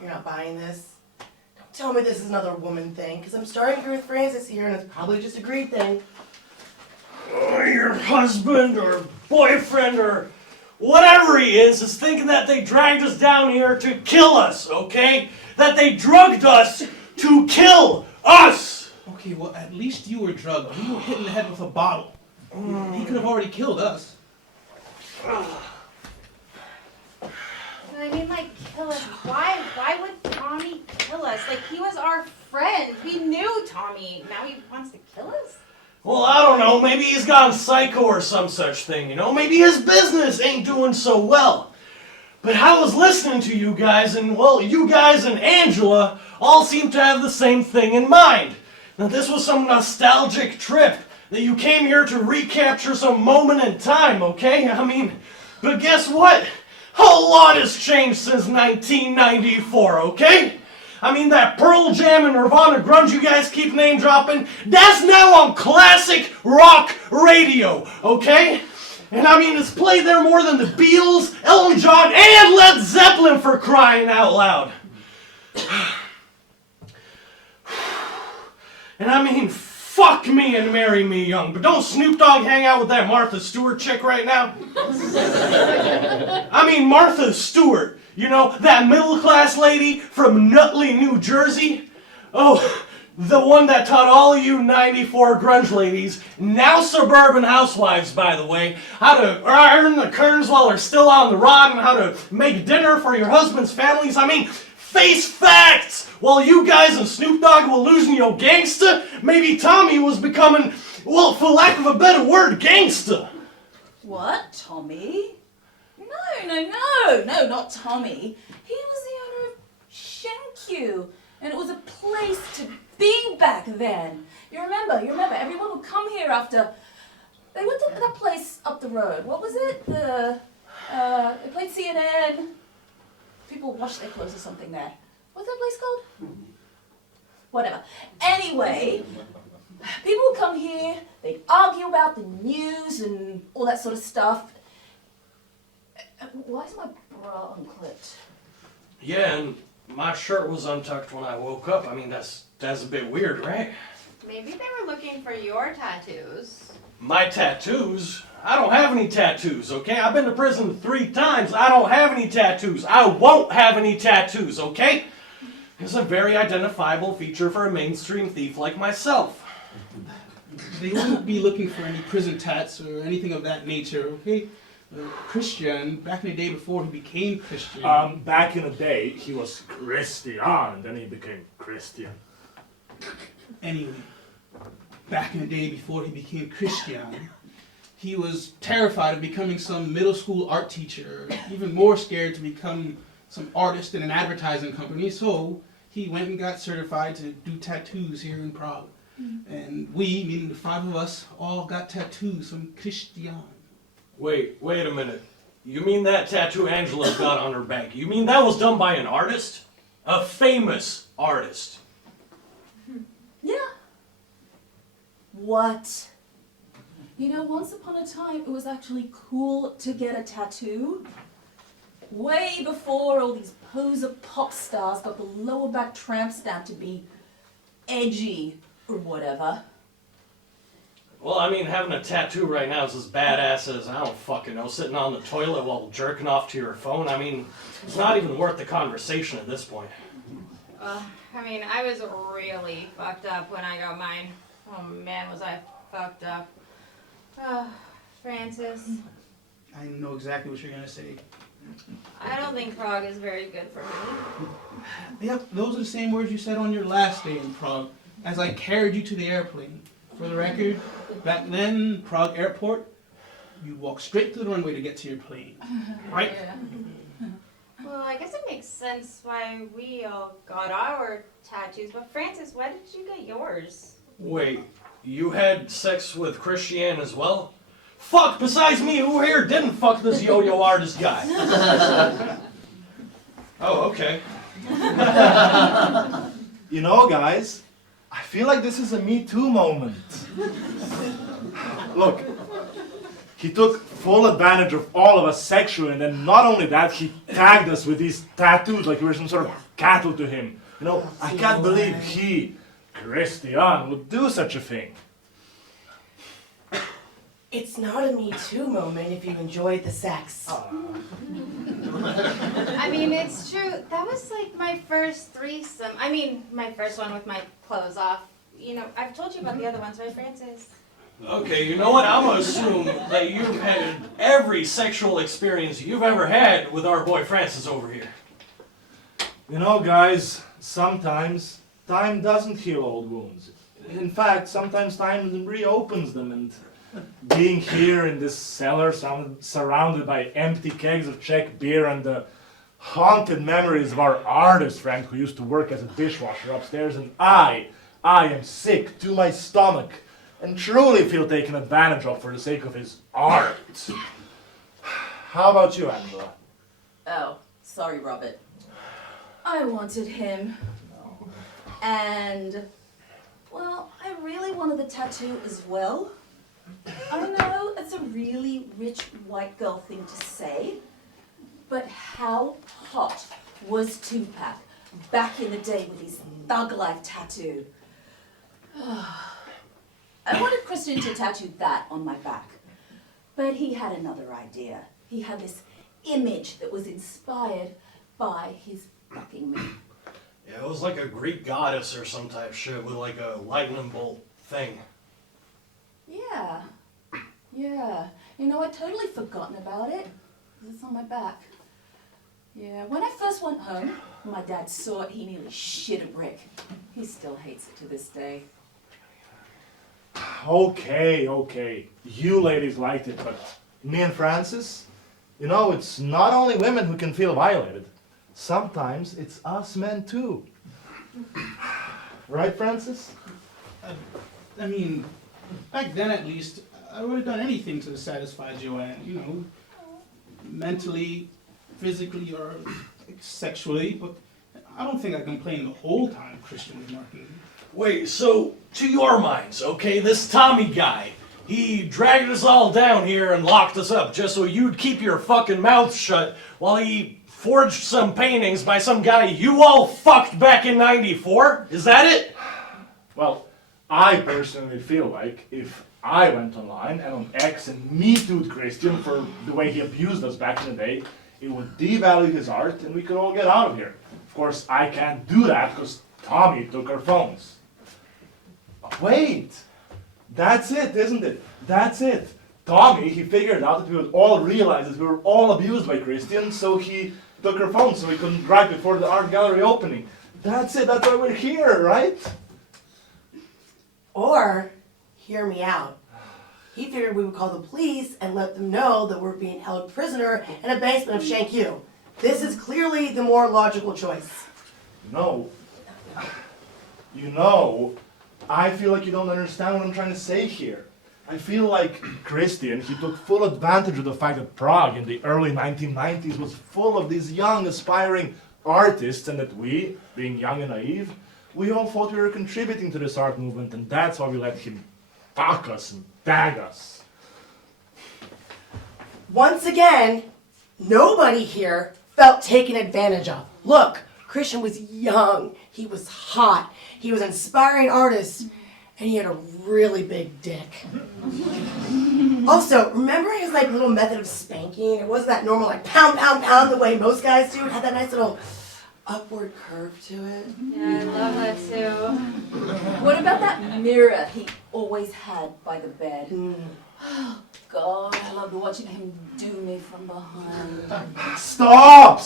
you're not buying this. Don't tell me this is another woman thing, because I'm starting to agree with Francis here, and it's probably just a greed thing. Your husband or boyfriend or whatever he is thinking that they dragged us down here to kill us, okay? That they drugged us to kill us! Okay, well, at least you were drugged. You were hit in the head with a bottle. He could have already killed us. I mean, like, kill us. Why would Tommy kill us? Like, he was our friend. We knew Tommy. Now he wants to kill us? Well, I don't know. Maybe he's gone psycho or some such thing, you know? Maybe his business ain't doing so well. But I was listening to you guys, and, well, you guys and Angela all seem to have the same thing in mind. Now, this was some nostalgic trip that you came here to recapture some moment in time, okay? I mean, but guess what? A lot has changed since 1994, okay? I mean, that Pearl Jam and Nirvana grunge you guys keep name dropping, that's now on classic rock radio, okay? And I mean, it's played there more than the Beatles, Elton John, and Led Zeppelin, for crying out loud. And I mean, fuck me and marry me young, but don't Snoop Dogg hang out with that Martha Stewart chick right now? I mean, Martha Stewart, you know, that middle-class lady from Nutley, New Jersey? Oh, the one that taught all of you 94 grunge ladies, now suburban housewives, by the way, how to iron the curtains while they're still on the rod and how to make dinner for your husband's families. I mean, face facts! While you guys and Snoop Dogg were losing your gangsta, maybe Tommy was becoming, well, for lack of a better word, gangsta. What, Tommy? No, not Tommy. He was the owner of Shank, and it was a place to be back then. You remember, everyone would come here after, they went to that place up the road. What was it? They played CNN. People washed their clothes or something there. What's that place called? Whatever. Anyway, people would come here, they'd argue about the news and all that sort of stuff. Why is my bra unclipped? Yeah, and my shirt was untucked when I woke up. I mean, that's a bit weird, right? Maybe they were looking for your tattoos. My tattoos? I don't have any tattoos, okay? I've been to prison 3 times. I don't have any tattoos. I won't have any tattoos, okay? It's a very identifiable feature for a mainstream thief like myself. They wouldn't be looking for any prison tats or anything of that nature, okay? Christian, back in the day before he became Christian. Back in the day, he was Christian, and then he became Christian. Anyway, back in the day before he became Christian, He was terrified of becoming some middle school art teacher, even more scared to become some artist in an advertising company, so he went and got certified to do tattoos here in Prague. And we, meaning the 5 of us, all got tattoos from Christian. Wait a minute. You mean that tattoo Angela got on her back? You mean that was done by an artist? A famous artist? Yeah. What? You know, once upon a time, it was actually cool to get a tattoo. Way before all these poser pop stars got the lower back tramp stamp to be edgy or whatever. Well, I mean, having a tattoo right now is as badass as, I don't fucking know, sitting on the toilet while jerking off to your phone. I mean, it's not even worth the conversation at this point. I mean, I was really fucked up when I got mine. Oh man, was I fucked up. Francis, I know exactly what you're gonna say. I don't think Prague is very good for me. Yep, those are the same words you said on your last day in Prague, as I carried you to the airplane. For the record, back then, Prague airport, you'd walk straight to the runway to get to your plane. Right? Yeah. Well, I guess it makes sense why we all got our tattoos, but Francis, why did you get yours? Wait, you had sex with Christiane as well? Fuck, besides me, who here didn't fuck this yo-yo artist guy? Oh, okay. You know, guys, I feel like this is a Me Too moment. Look, he took full advantage of all of us sexually, and then not only that, he tagged us with these tattoos like we were some sort of cattle to him. You know, I can't believe he, Christian, would do such a thing. It's not a Me Too moment if you enjoyed the sex. I mean, it's true. That was like my first threesome. I mean, my first one with my clothes off. You know, I've told you about the other ones, right, Francis? Okay, you know what? I'm gonna assume that you've had every sexual experience you've ever had with our boy Francis over here. You know, guys, sometimes time doesn't heal old wounds. In fact, sometimes time reopens them, and being here in this cellar surrounded by empty kegs of Czech beer and the haunted memories of our artist friend who used to work as a dishwasher upstairs, and I am sick to my stomach and truly feel taken advantage of for the sake of his art. How about you, Angela? Oh, sorry, Robert. I wanted him. And, well, I really wanted the tattoo as well. I know it's a really rich white girl thing to say, but how hot was Tupac back in the day with his thug life tattoo? I wanted Christian to tattoo that on my back, but he had another idea. He had this image that was inspired by his fucking me. Yeah, it was like a Greek goddess or some type shit with like a lightning bolt thing. Yeah. You know, I'd totally forgotten about it. It's on my back. Yeah, when I first went home, my dad saw it, he nearly shit a brick. He still hates it to this day. Okay. You ladies liked it, but me and Francis, you know, it's not only women who can feel violated. Sometimes it's us men too. Right, Francis? I mean, back then at least, I would have done anything to satisfy Joanne, you know, mentally, physically, or sexually, but I don't think I complained the whole time Christian was marking me. Wait, so, to your minds, okay, this Tommy guy, he dragged us all down here and locked us up just so you'd keep your fucking mouth shut while he forged some paintings by some guy you all fucked back in '94? Is that it? Well, I personally feel like if I went online and on X and Me Too'd Christian for the way he abused us back in the day, it would devalue his art and we could all get out of here. Of course, I can't do that because Tommy took our phones. But wait! That's it, isn't it? That's it. Tommy, he figured out that we would all realize that we were all abused by Christian, so he took our phones so we couldn't drive before the art gallery opening. That's it, that's why we're here, right? Or, hear me out. He figured we would call the police and let them know that we're being held prisoner in a basement of Shanq. This is clearly the more logical choice. You know, I feel like you don't understand what I'm trying to say here. I feel like Christian, he took full advantage of the fact that Prague in the early 1990s was full of these young, aspiring artists, and that we, being young and naive, we all thought we were contributing to this art movement, and that's why we let him fuck us and bag us. Once again, nobody here felt taken advantage of. Look, Christian was young, he was hot, he was an inspiring artist, and he had a really big dick. Also, remember his like little method of spanking? It wasn't that normal like pound, pound, pound the way most guys do. It had that nice little upward curve to it. Yeah, I love that too. What about that mirror he always had by the bed? Oh, God, I loved watching him do me from behind. Stop!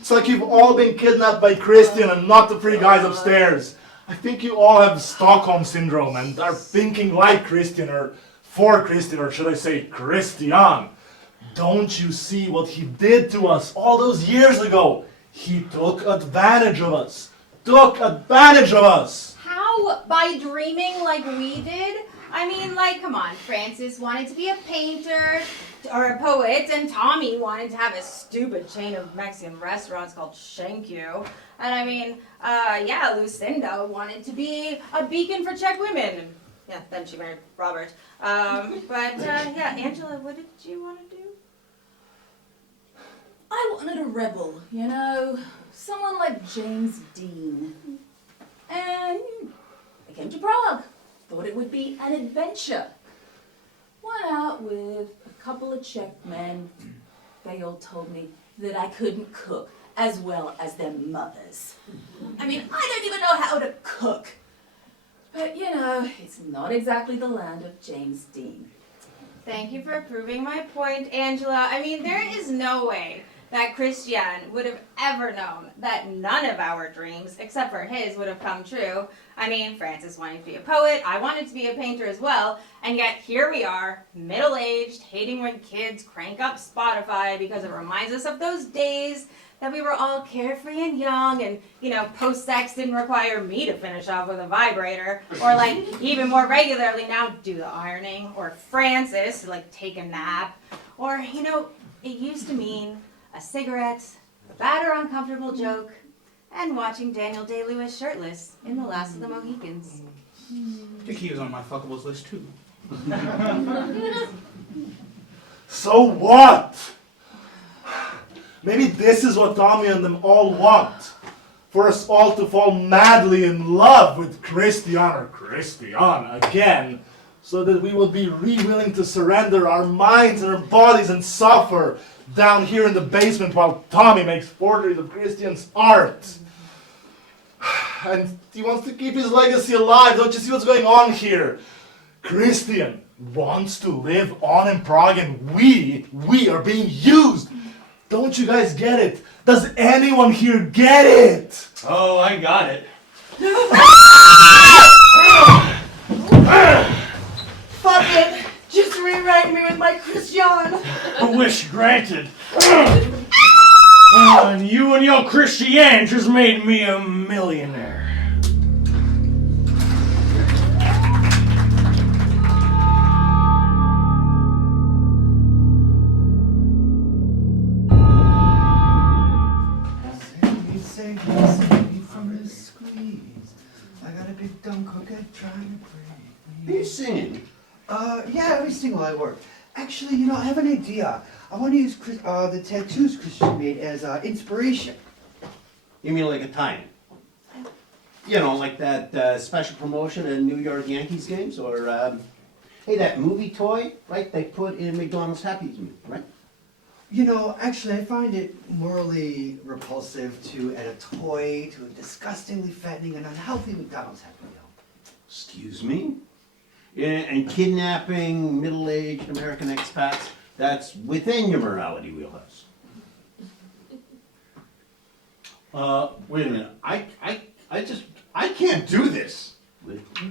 It's like you've all been kidnapped by Christian and not the three guys upstairs. I think you all have Stockholm Syndrome and are thinking like Christian, or for Christian, or should I say Christian. Don't you see what he did to us all those years ago? He took advantage of us. How? By dreaming like we did? I mean, like, come on, Francis wanted to be a painter or a poet, and Tommy wanted to have a stupid chain of Mexican restaurants called Shanq. And I mean, yeah, Lucinda wanted to be a beacon for Czech women. And, yeah, then she married Robert. Yeah, Angela, what did you want to do? I wanted a rebel, you know, someone like James Dean. And I came to Prague. Thought it would be an adventure. Went out with a couple of Czech men. They all told me that I couldn't cook as well as their mothers. I mean, I don't even know how to cook. But, you know, it's not exactly the land of James Dean. Thank you for proving my point, Angela. I mean, there is no way that Christian would have ever known that none of our dreams, except for his, would have come true. I mean, Francis wanted to be a poet, I wanted to be a painter as well, and yet here we are, middle-aged, hating when kids crank up Spotify because it reminds us of those days that we were all carefree and young, and, you know, post-sex didn't require me to finish off with a vibrator, or, like, even more regularly now, do the ironing, or Francis, like, take a nap, or, you know, it used to mean a cigarette, a bad or uncomfortable joke, and watching Daniel Day-Lewis shirtless in The Last of the Mohicans. I think he was on my fuckables list too. So what? Maybe this is what Tommy and them all want. For us all to fall madly in love with Christian again, so that we will be willing to surrender our minds and our bodies and suffer down here in the basement while Tommy makes forgeries of Christian's art. And he wants to keep his legacy alive. Don't you see what's going on here? Christian wants to live on in Prague, and we are being used. Don't you guys get it? Does anyone here get it? Oh, I got it. Fuck it! Just rewrite me with my Christian! A wish granted. And you and your Christiane just made me a millionaire. Save me from the squeeze. I got a big dumb coquette trying to break me. Are you singing? Yeah, every sing while I work. Actually, you know, I have an idea. I want to use the tattoos Christian made as inspiration. You mean like a tie-in? You know, like that special promotion at New York Yankees games? Or, hey, that movie toy, right, they put in McDonald's Happy Meal, right? You know, actually, I find it morally repulsive to add a toy to a disgustingly fattening and unhealthy McDonald's Happy Meal. Excuse me? Yeah, and kidnapping middle-aged American expats, that's within your morality wheelhouse. Wait a minute. I can't do this.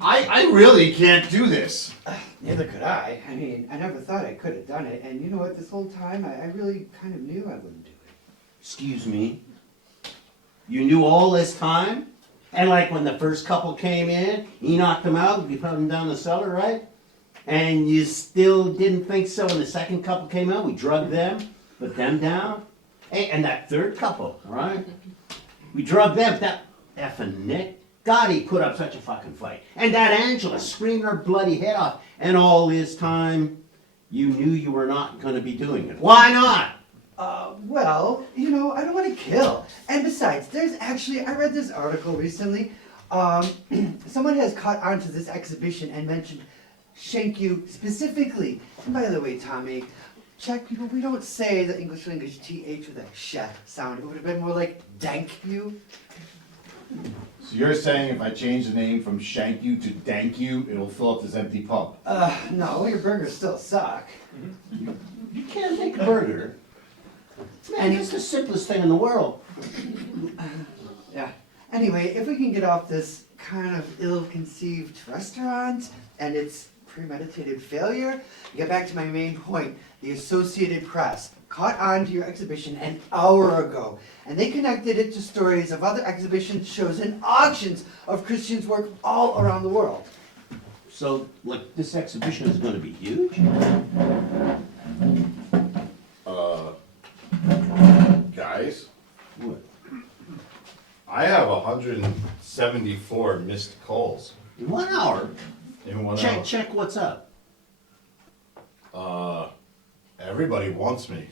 I really can't do this. Neither could I. I mean, I never thought I could have done it. And you know what? This whole time, I really kind of knew I wouldn't do it. Excuse me? You knew all this time? And like when the first couple came in, you knocked them out, you put them down the cellar, right? And you still didn't think so when the second couple came out? We drugged them, put them down. Hey, and that third couple, right? We drugged them. That effing Nick, God, he put up such a fucking fight. And that Angela screamed her bloody head off. And all this time, you knew you were not going to be doing it. Why not? Well, you know, I don't want to kill. And besides, there's actually, I read this article recently. Someone has caught on to this exhibition and mentioned shank you specifically. And by the way, Tommy, Czech people, we don't say the English language TH with a sh sound. It would have been more like dank you. So you're saying if I change the name from Shank You to Dank You, it'll fill up this empty pub? No, your burgers still suck. You can't make a burger. Man, it's the simplest thing in the world. Yeah. Anyway, if we can get off this kind of ill-conceived restaurant and its premeditated failure, get back to my main point. The Associated Press caught on to your exhibition an hour ago, and they connected it to stories of other exhibitions, shows, and auctions of Christians' work all around the world. So, like, this exhibition is going to be huge? Guys, What? I have 174 missed calls In 1 hour? in 1 Check, hour. check what's up. Everybody wants me.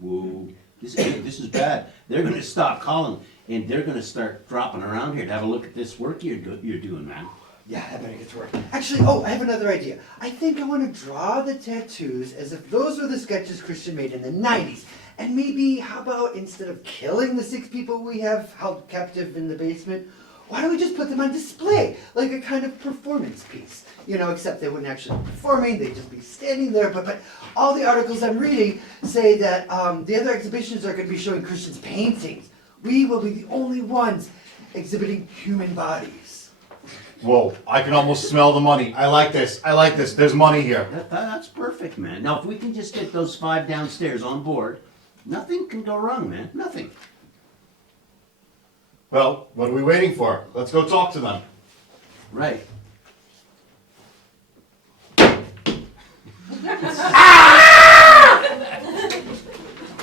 Whoa, this is bad. They're going to stop calling, and they're going to start dropping around here to have a look at this work you're doing, man. Yeah, I better get to work. Actually, I have another idea. I think I want to draw the tattoos as if those were the sketches Christian made in the 90s. And maybe, how about, instead of killing the 6 people we have held captive in the basement, why don't we just put them on display, like a kind of performance piece? You know, except they wouldn't actually be performing, they'd just be standing there. But all the articles I'm reading say that the other exhibitions are going to be showing Christians' paintings. We will be the only ones exhibiting human bodies. Whoa, I can almost smell the money. I like this. I like this. There's money here. That's perfect, man. Now, if we can just get those 5 downstairs on board, nothing can go wrong, man. Nothing. Well, what are we waiting for? Let's go talk to them. Right.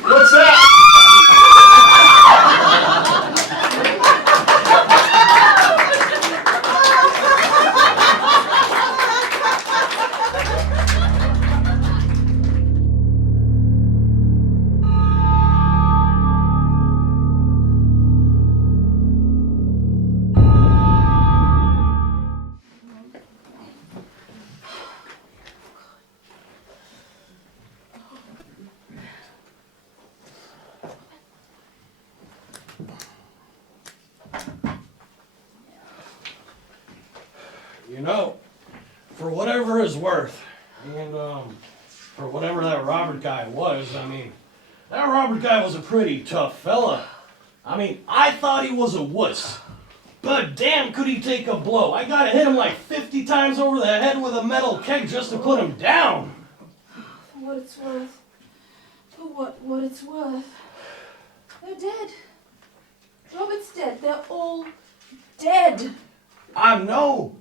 What's that? You know, for whatever it's worth, and for whatever that Robert guy was, I mean, that Robert guy was a pretty tough fella. I mean, I thought he was a wuss, but damn could he take a blow. I gotta hit him like 50 times over the head with a metal keg just to put him down. For what it's worth. For what it's worth. They're dead. Robert's dead. They're all dead. I know.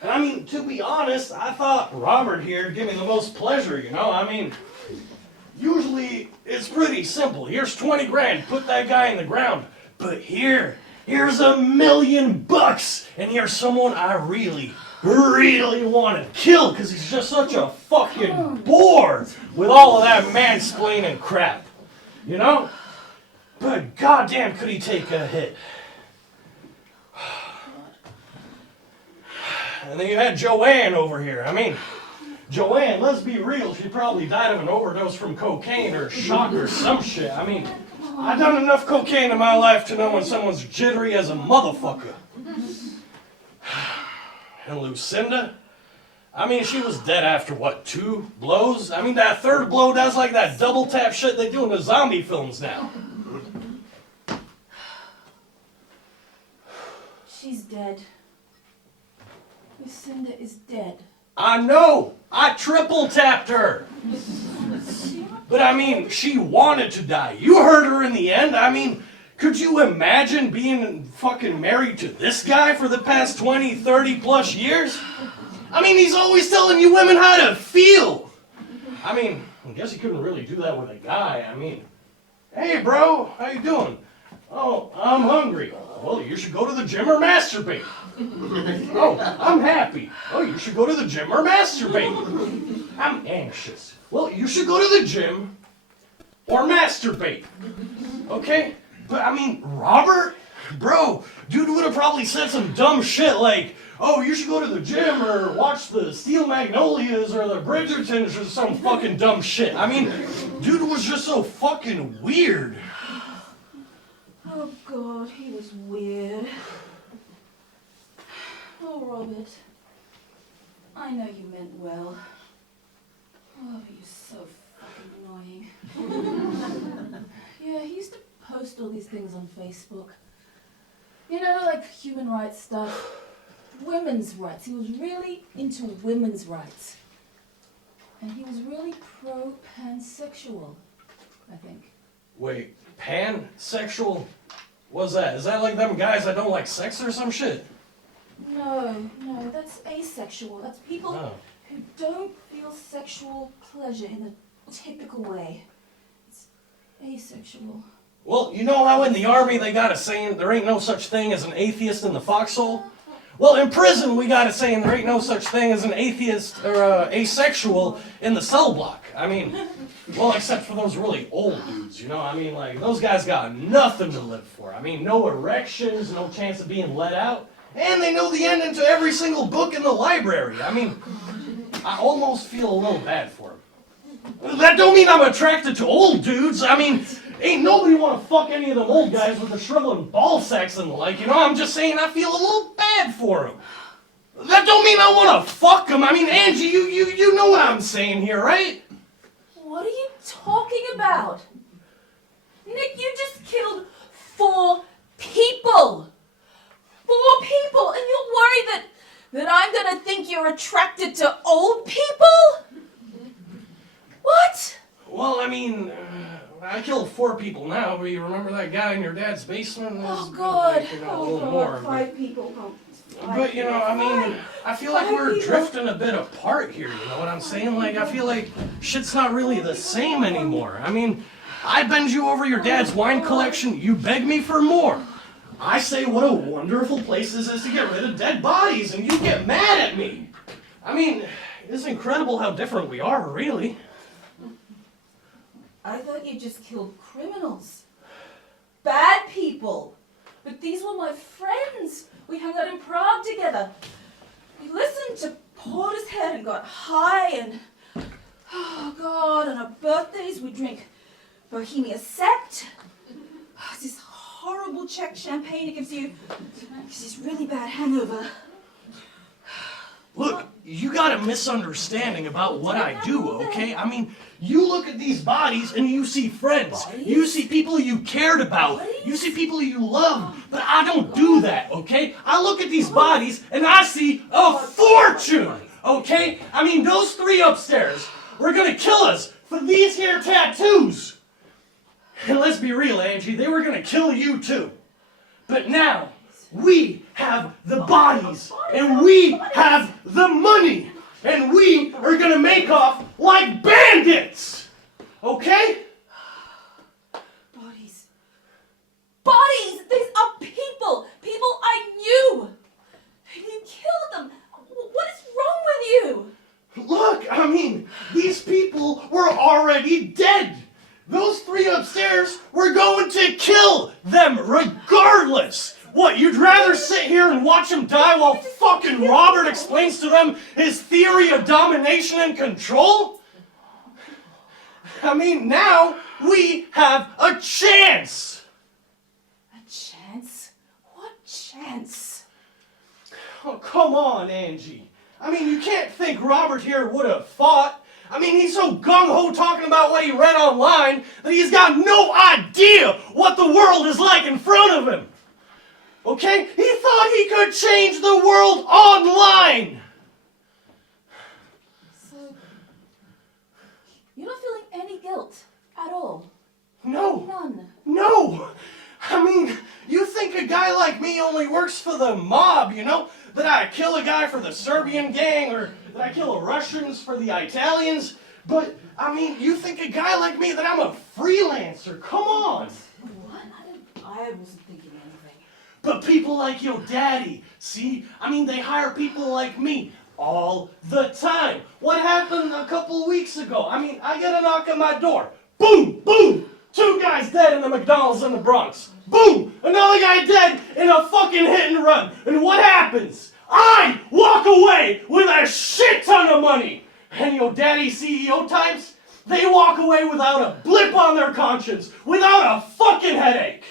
And I mean, to be honest, I thought Robert here would give me the most pleasure, you know? I mean, usually it's pretty simple. Here's 20 grand, put that guy in the ground. But here's $1 million, and here's someone I really want to kill because he's just such a fucking bore with all of that mansplaining crap, you know? But goddamn could he take a hit. And then you had Joanne over here. I mean, Joanne, let's be real, she probably died of an overdose from cocaine or shock or some shit. I mean, I've done enough cocaine in my life to know when someone's jittery as a motherfucker. And Lucinda? I mean, she was dead after, what, 2 blows? I mean, that third blow does like that double tap shit they do in the zombie films now. She's dead. Lucinda is dead. I know. I triple tapped her. But I mean, she wanted to die. You heard her in the end. I mean, could you imagine being fucking married to this guy for the past 20, 30 plus years? I mean, he's always telling you women how to feel. I mean, I guess he couldn't really do that with a guy. I mean, hey bro, how you doing? Oh, I'm hungry. Well, you should go to the gym or masturbate. Oh, I'm happy. Oh, you should go to the gym or masturbate. I'm anxious. Well, you should go to the gym or masturbate. Okay? But I mean, Robert? Bro, dude would have probably said some dumb shit like, oh, you should go to the gym or watch the Steel Magnolias or the Bridgertons or some fucking dumb shit. I mean, dude was just so fucking weird. Oh God, he was weird. Oh, Robert, I know you meant well. Oh, but you're so fucking annoying. Yeah, he used to post all these things on Facebook. You know, like human rights stuff. Women's rights. He was really into women's rights. And he was really pro-pansexual, I think. Wait, pansexual? What's that? Is that like them guys that don't like sex or some shit? No, that's asexual. That's people Oh. who don't feel sexual pleasure in a typical way. It's asexual. Well, you know how in the army they got a saying, there ain't no such thing as an atheist in the foxhole? Well, in prison we got a saying, there ain't no such thing as an atheist or asexual in the cell block. I mean, well, except for those really old dudes, you know? I mean, like, those guys got nothing to live for. I mean, no erections, no chance of being let out. And they know the ending to every single book in the library. I mean, I almost feel a little bad for them. That don't mean I'm attracted to old dudes. I mean, ain't nobody want to fuck any of them old guys with the shriveling ball sacks and the like, you know? I'm just saying I feel a little bad for them. That don't mean I want to fuck them. I mean, Angie, you know what I'm saying here, right? What are you talking about? Nick, you just killed 4 people. 4 people, and you're worried that I'm gonna think you're attracted to old people? What? Well, I mean, I killed 4 people now, but you remember that guy in your dad's basement? Oh God! Like, you know, a little more. 5 people. But, you know, I mean, I feel like we're drifting a bit apart here, you know what I'm saying? Like, I feel like shit's not really the same anymore. I mean, I bend you over your dad's wine collection, you beg me for more. I say what a wonderful place this is to get rid of dead bodies, and you get mad at me. I mean, it's incredible how different we are, really. I thought you just killed criminals. Bad people. But these were my friends. We hung out in Prague together. We listened to Portishead and got high and, oh God, on our birthdays we drink Bohemia Sect. Oh, it's this horrible Czech champagne. It gives you this really bad hangover. Look, you got a misunderstanding about what I do, okay? I mean, you look at these bodies and you see friends. You see people you cared about. You see people you love. But I don't do that, okay? I look at these bodies and I see a fortune, okay? I mean, those 3 upstairs were gonna kill us for these here tattoos. And let's be real, Angie, they were gonna kill you too. But now, we have the bodies, and we have the money, and we are gonna make off like bandits, okay? Bodies. Bodies! These are people! People I knew! You killed them! What is wrong with you? Look, I mean, these people were already dead. Those 3 upstairs were going to kill them regardless. What, you'd rather sit here and watch them die while fucking Robert explains to them his theory of domination and control? I mean, now we have a chance. A chance? What chance? Oh, come on, Angie. I mean, you can't think Robert here would have fought. I mean, he's so gung-ho talking about what he read online that he's got no idea what the world is like in front of him. Okay? He thought he could change the world online. You're not feeling any guilt at all. No. None. No! I mean, you think a guy like me only works for the mob, you know? That I kill a guy for the Serbian gang, or that I kill Russians for the Italians? But, I mean, you think a guy like me that I'm a freelancer? Come on! What? I wasn't thinking anything. But people like your daddy, see? I mean, they hire people like me all the time. What happened a couple weeks ago? I mean, I get a knock on my door. Boom! Boom! 2 guys dead in the McDonald's in the Bronx. Boom! Another guy dead in a fucking hit and run. And what happens? I walk away with a shit ton of money. And your daddy CEO types, they walk away without a blip on their conscience, without a fucking headache.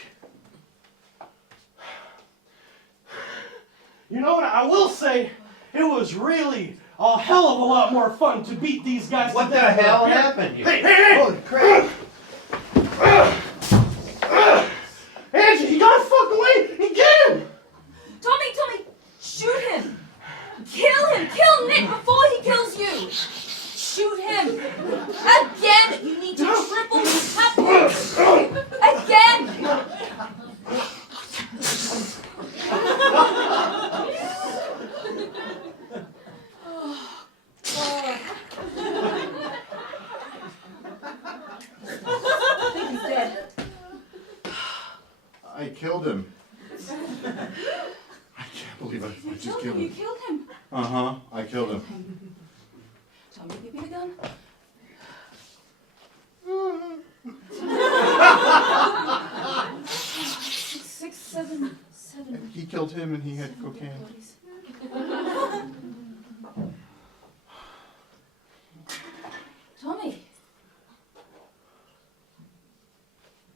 You know what I will say? It was really a hell of a lot more fun to beat these guys What to the death. hell happened here? Hey! Holy crap! Angie, he got fucked away! He get him! Tommy, shoot him! Kill him! Kill Nick before he kills you! Shoot him! Again! You need to triple tap him! Again! I think he's dead. I killed him. I can't believe I just killed You him. killed him. Uh-huh, I killed him. Tommy, give me the gun. Six, seven. He killed him and he had cocaine. Tommy.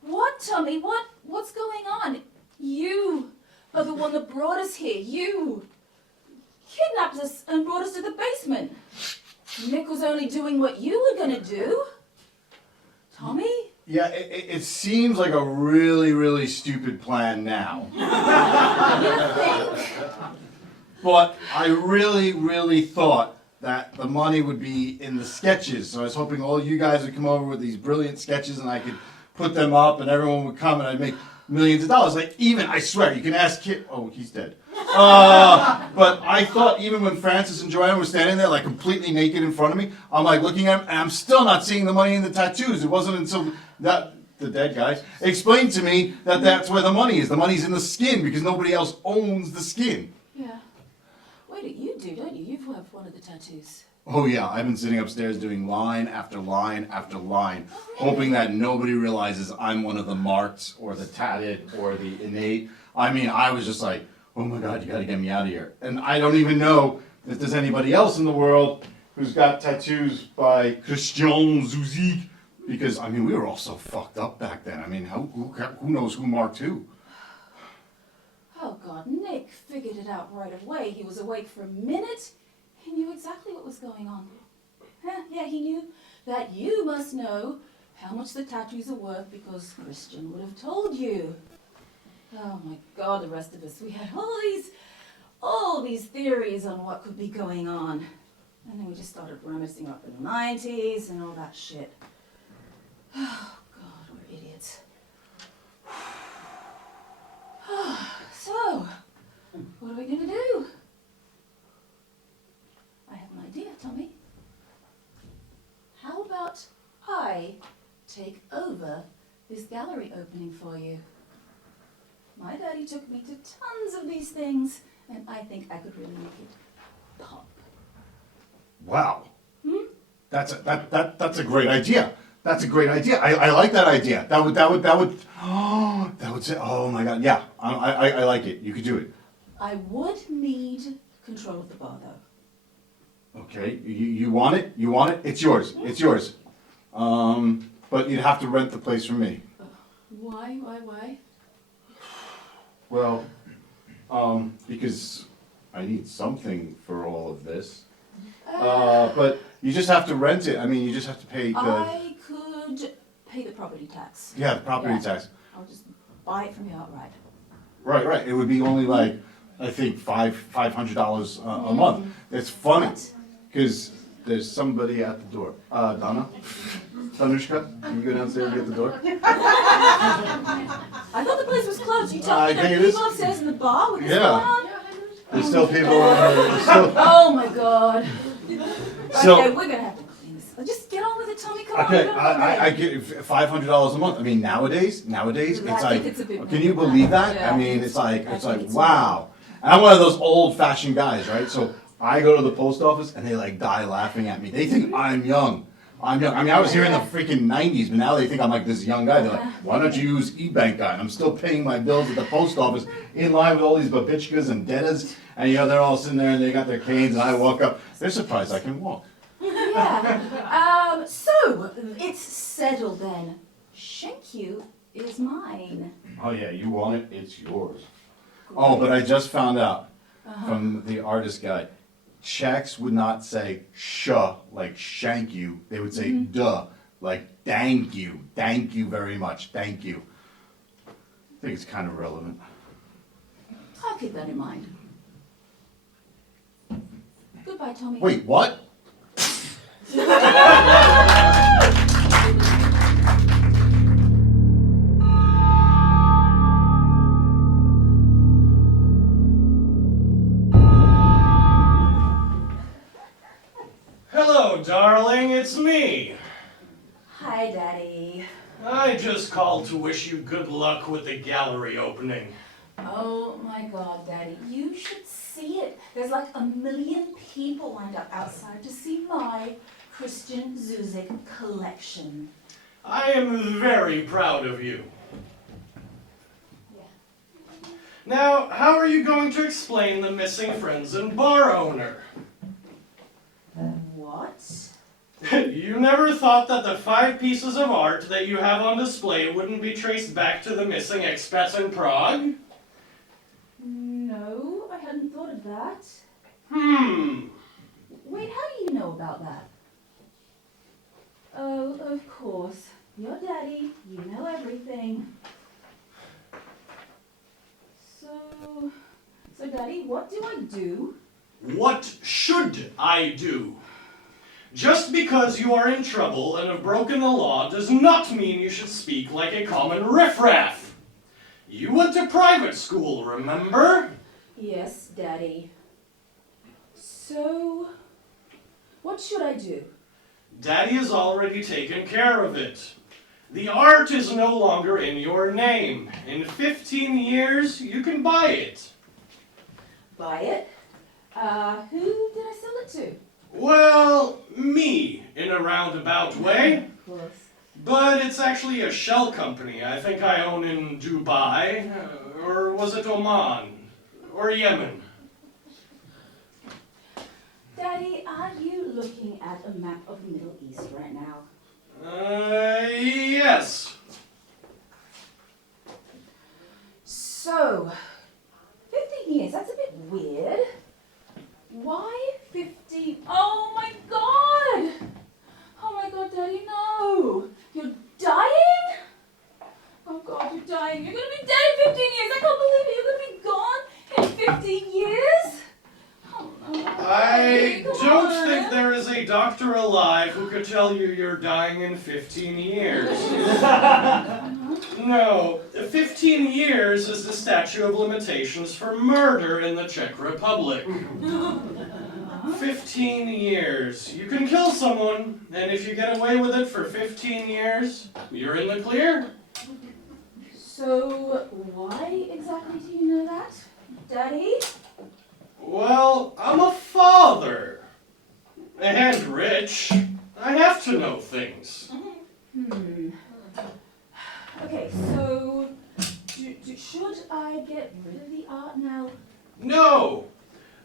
What, Tommy? What's going on? You are the one that brought us here. You kidnapped us and brought us to the basement. Nick was only doing what you were gonna do. Tommy? Yeah, it seems like a really, really stupid plan now. You think? But I really, really thought that the money would be in the sketches. So I was hoping all you guys would come over with these brilliant sketches and I could put them up and everyone would come and I'd make millions of dollars. Like even, I swear, you can ask Kit. Oh, he's dead. But I thought even when Francis and Joanna were standing there like completely naked in front of me, I'm like looking at them and I'm still not seeing the money in the tattoos. It wasn't until that the dead guys explained to me that that's where the money is. The money's in the skin because nobody else owns the skin. Yeah. Wait, you do, don't you? You've have one of the tattoos. Oh yeah, I've been sitting upstairs doing line after line after line, hoping that nobody realizes I'm one of the marked or the tatted or the innate. I mean, I was just like, oh my God, you gotta get me out of here. And I don't even know if there's anybody else in the world who's got tattoos by Christian Zuzik, because I mean, we were all so fucked up back then. I mean, who knows who marked who? Oh God, Nick figured it out right away. He was awake for a minute. He knew exactly what was going on. Yeah, he knew that you must know how much the tattoos are worth because Christian would have told you. Oh my God, the rest of us, we had all these theories on what could be going on. And then we just started reminiscing up in the 90s and all that shit. Oh God, we're idiots. So, what are we gonna do? I have an idea, Tommy. How about I take over this gallery opening for you? My daddy took me to tons of these things, and I think I could really make it pop. Wow. That's a great idea. That's a great idea. I like that idea. That would say, oh my God, yeah, I like it. You could do it. I would need control of the bar, though. Okay, you want it? You want it? It's yours. It's yours. But you'd have to rent the place from me. Why? Well, because I need something for all of this. But you just have to rent it. I mean, you just have to pay the... I could pay the property tax. Yeah, the property Yeah. tax. I'll just buy it from you outright. Right. It would be only like, I think $500 a month. It's funny, because There's somebody at the door. Donna? Danushka, can you go downstairs and get the door? I thought the place was closed. You I told me think there it were is. people upstairs in the bar with this Yeah. going on? There's still people there's still... Oh my god. So- Okay, we're gonna have to clean this. Just get on with it, Tommy. Come on. Okay, get on with I it. get $500 a month. I mean, nowadays, I it's think like, it's a bit can more you than believe that. that? Yeah, I mean, I it's think like, it's wow. And I'm one of those old-fashioned guys, right? So I go to the post office and they like die laughing at me. They think I'm young. I mean, I was here in the freaking 90s, but now they think I'm like this young guy. They're like, why don't you use e-bank guy? And I'm still paying my bills at the post office in line with all these babichkas and dedas. And they're all sitting there and they got their canes and I walk up. They're surprised I can walk. Yeah. So it's settled then. Shenkyu is mine. Oh yeah, you want it? It's yours. Oh, but I just found out from the artist guy, Czechs would not say sh like shank you. They would say duh, like thank you very much, thank you. I think it's kind of relevant. I'll keep that in mind. Goodbye, Tommy. Wait, what? Hello, darling, it's me. Hi, Daddy. I just called to wish you good luck with the gallery opening. Oh my god, Daddy, you should see it. There's like 1 million people lined up outside to see my Christian Zuzik collection. I am very proud of you. Yeah. Now, how are you going to explain the missing friends and bar owner? What? You never thought that the 5 pieces of art that you have on display wouldn't be traced back to the missing expats in Prague? No, I hadn't thought of that. Wait, how do you know about that? Oh, of course. Your daddy, you know everything. So Daddy, what do I do? What should I do? Just because you are in trouble and have broken the law does not mean you should speak like a common riffraff. You went to private school, remember? Yes, Daddy. So, what should I do? Daddy has already taken care of it. The art is no longer in your name. In 15 years, you can buy it. Buy it? Who did I sell it to? Well, me, in a roundabout way. Of course. But it's actually a shell company. I think I own in Dubai, or was it Oman, or Yemen? Daddy, are you looking at a map of the Middle East right now? Yes. So, 15 years, that's a bit weird. Why 50? Oh my god! Oh my god, Daddy, no! You're dying? Oh god, you're dying. You're gonna be dead in 15 years. I can't believe it. You're gonna be gone in 15 years? Oh no. I Come don't on. think there is a doctor alive who could tell you you're dying in 15 years. No, 15 years is the statute of limitations for murder in the Czech Republic. 15 years. You can kill someone, and if you get away with it for 15 years, you're in the clear. So, why exactly do you know that, Daddy? Well, I'm a father. And rich. I have to know things. Okay, so should I get rid of the art now? No!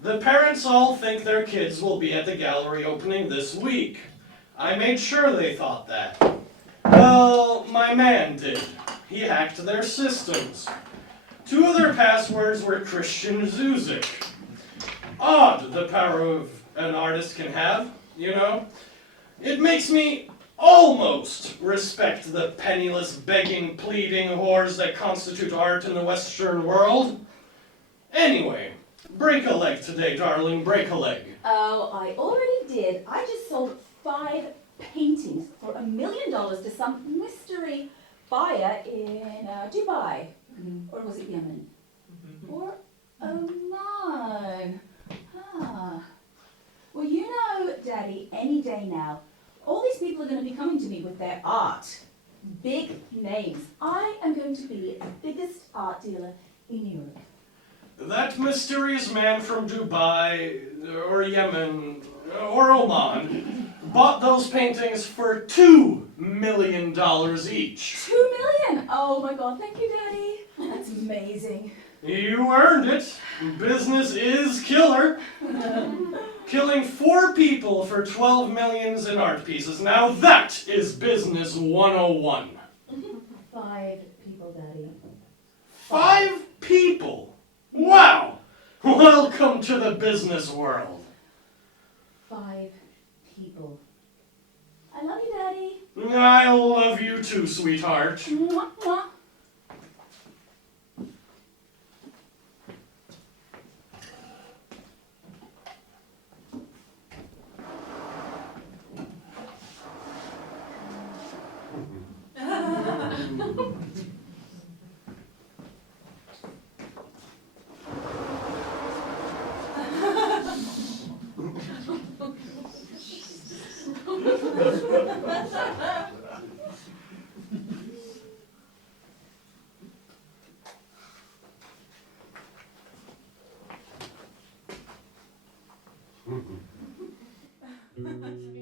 The parents all think their kids will be at the gallery opening this week. I made sure they thought that. Well, my man did. He hacked their systems. 2 of their passwords were Christian Zuzik. Odd the power of an artist can have, you know? It makes me almost respect the penniless, begging, pleading whores that constitute art in the Western world. Anyway, break a leg today, darling, break a leg. Oh, I already did. I just sold 5 paintings for $1 million to some mystery buyer in Dubai. Or was it Yemen? Or Oman? Ah. Well, you know, Daddy, any day now, all these people are going to be coming to me with their art. Big names. I am going to be the biggest art dealer in Europe. That mysterious man from Dubai, or Yemen, or Oman, bought those paintings for $2 million each. 2 million! Oh my God, thank you, Daddy. That's amazing. You earned it. Business is killer. Killing 4 people for 12 millions in art pieces. Now that is business 101. 5 people, Daddy. 5 people? Wow! Welcome to the business world. 5 people. I love you, Daddy. I love you too, sweetheart. Mwah, mwah. Mm-hmm.